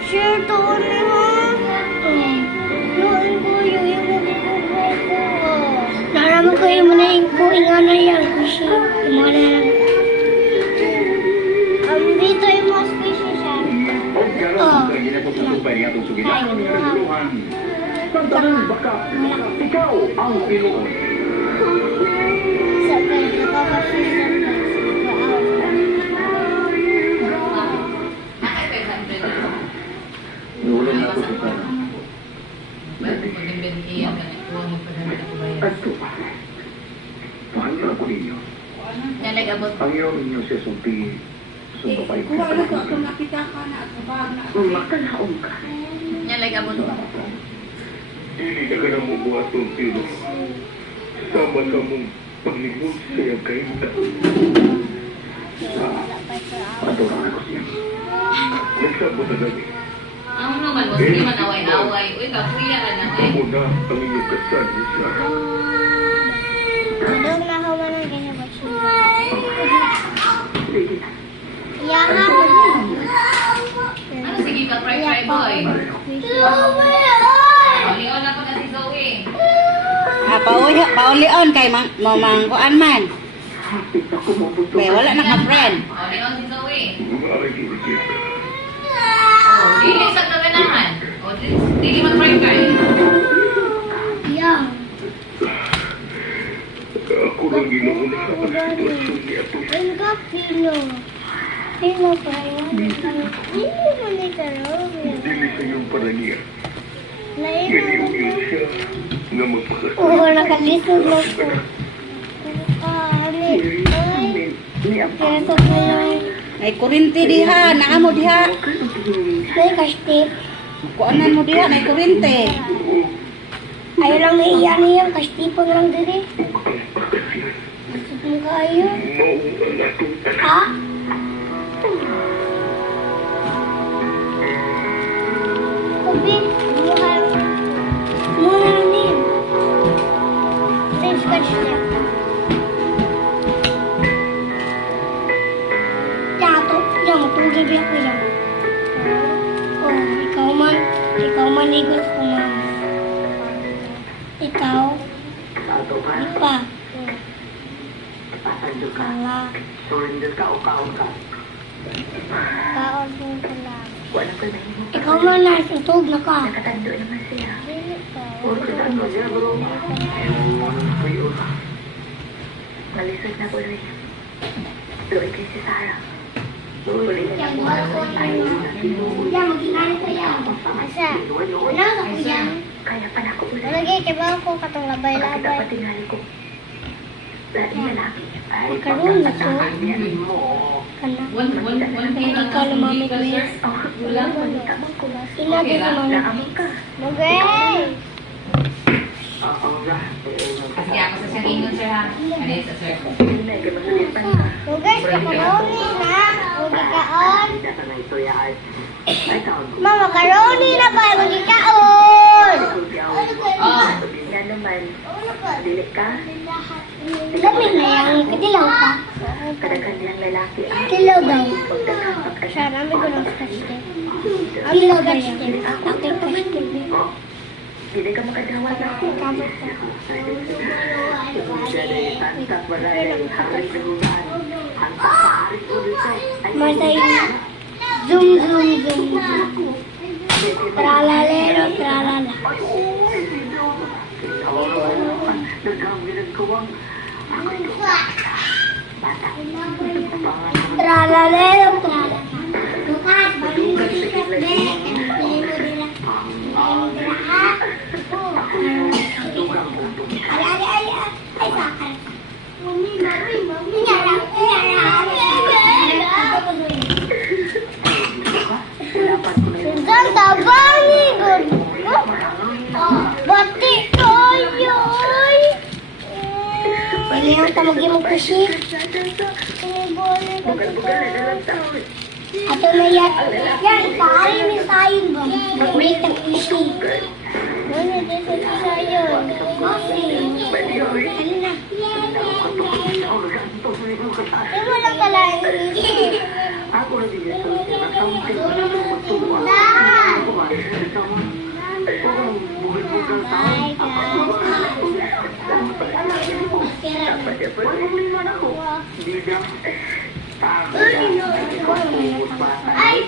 Share to ni mo. Noon ko yung magkukuha ko. Naraman ko yung muna yung kuingan na yan. Kasi yung mga nalang. Dito yung mga species siya. Huwag ka lang sa ginapos na tupay atong sugilan ng naguluhan. Tantanong baka ikaw ang Pinoon. Sabay, nakakasisan na. Nulan ako sa sana. At ito pa. Mahal na ako ninyo. Nalagabot. Ang iyong inyo siya sumpi. Sumpapay ko. Makalaong ka. Nalagabot. Hindi ka ka na mabuhat ng tilo. Sama ka mong pagligod sa iyang kainta. Adorang ako siya. Nagsabot na gabi. Ang naman, was hindi man away-away. Uy, kapuya ka na. Amo na ang iyong kasal siya. Madog na ako man ang ganyan ba siya. Sige. Yaka po. Ano, sige ka, fry boy. Paulion ako na si Zoe. Paulion kay mamangkuan man. May wala na ka-friend. Paulion si Zoe. Maaari kinikita. Dili sa kaganahan. O, dili mag-fry fry. Yan. Ako lang ginoon sa sitwasyon niya to. Ang kapilo. Pino pa yun. Hindi mo ni Karobin. Dili sa iyong panangya. Lain Ganyan yun siya na magpakasal. Oo, nakalisod lang ko. Ali. Ay. Kaya sa kanya. May kurinti diha, naamo diha. May kastip. Kuanan mo diha, may kurinti. Ayaw lang naiyan niya. Kastipon lang diri. Kasip mo kayo. Mauulan natin. Ha? Kubi. Buhan. Muna lang din. Then scratch niya. Yato. Yan, matugil biya ko yan. Oh, ikaw man igos ko man. Ikaw, Ato ka. di pa. Pasando ka. Kala, Surrender ka o kaon ka. Kaon mo ko lang. Wala ka na mo. ikaw man na, itog na ka. Nakatando naman siya. Dili ka. Puro ka tando siya bro. Kuyo ka. Malisod na ko rin. Luwi kay si Sarah. Luwi niya ko ayaw na sinuwi. Yan, mag-inari tayo. Asa? Wala ka po yan. Kaya pa na ako ulit. Lagi, kibaw ko katong Kita labay-labay. patingali ko. Dahil malaki. Ay, Magkaroon na to. pagkakatangan mo. Kana. One thing lang Ikaw na mami ko sir. yes. Oh, wala mo nita mo ko. Inagi sa mami. Naamon ka. Mugay! Oo, ra. Kasi ako sa sangingon sir ha. Ano yun sa sir? Hindi ka masulipan ka. Mugay, sa makaroni na. Mugi kaon. Hindi ka na ito yan. Ay, taon ko. Mama, makaroni na pa. Mugi kaon. Oh. Yan naman. Dili ka. Lamig na yan. Kadilaw ka. Kadagan niyang lalaki. Kilaw daw. Pagdagan pag Siya, nami ko ng kastin. Kilaw daw yan. Aking kastil. Hindi ka makadawa na ako. Diyan ay tantak baray. Hari sa hulaan. Ang pagkaarit ko dito. Masay na. Zoom, zoom, zoom. Tralalero, tralala. Tralalero, tralala. Lukas, balik ka, be. Ay, bakal. Sudan, tabang igod. Bati kayo. Pwede lang ta mag-imukushi. Ato na yan. Yan, ipaalim ni sayon ba? Mag-break ng kushi. Ano, dito tayo. Ano na? Ay, wala ka lang. Ay,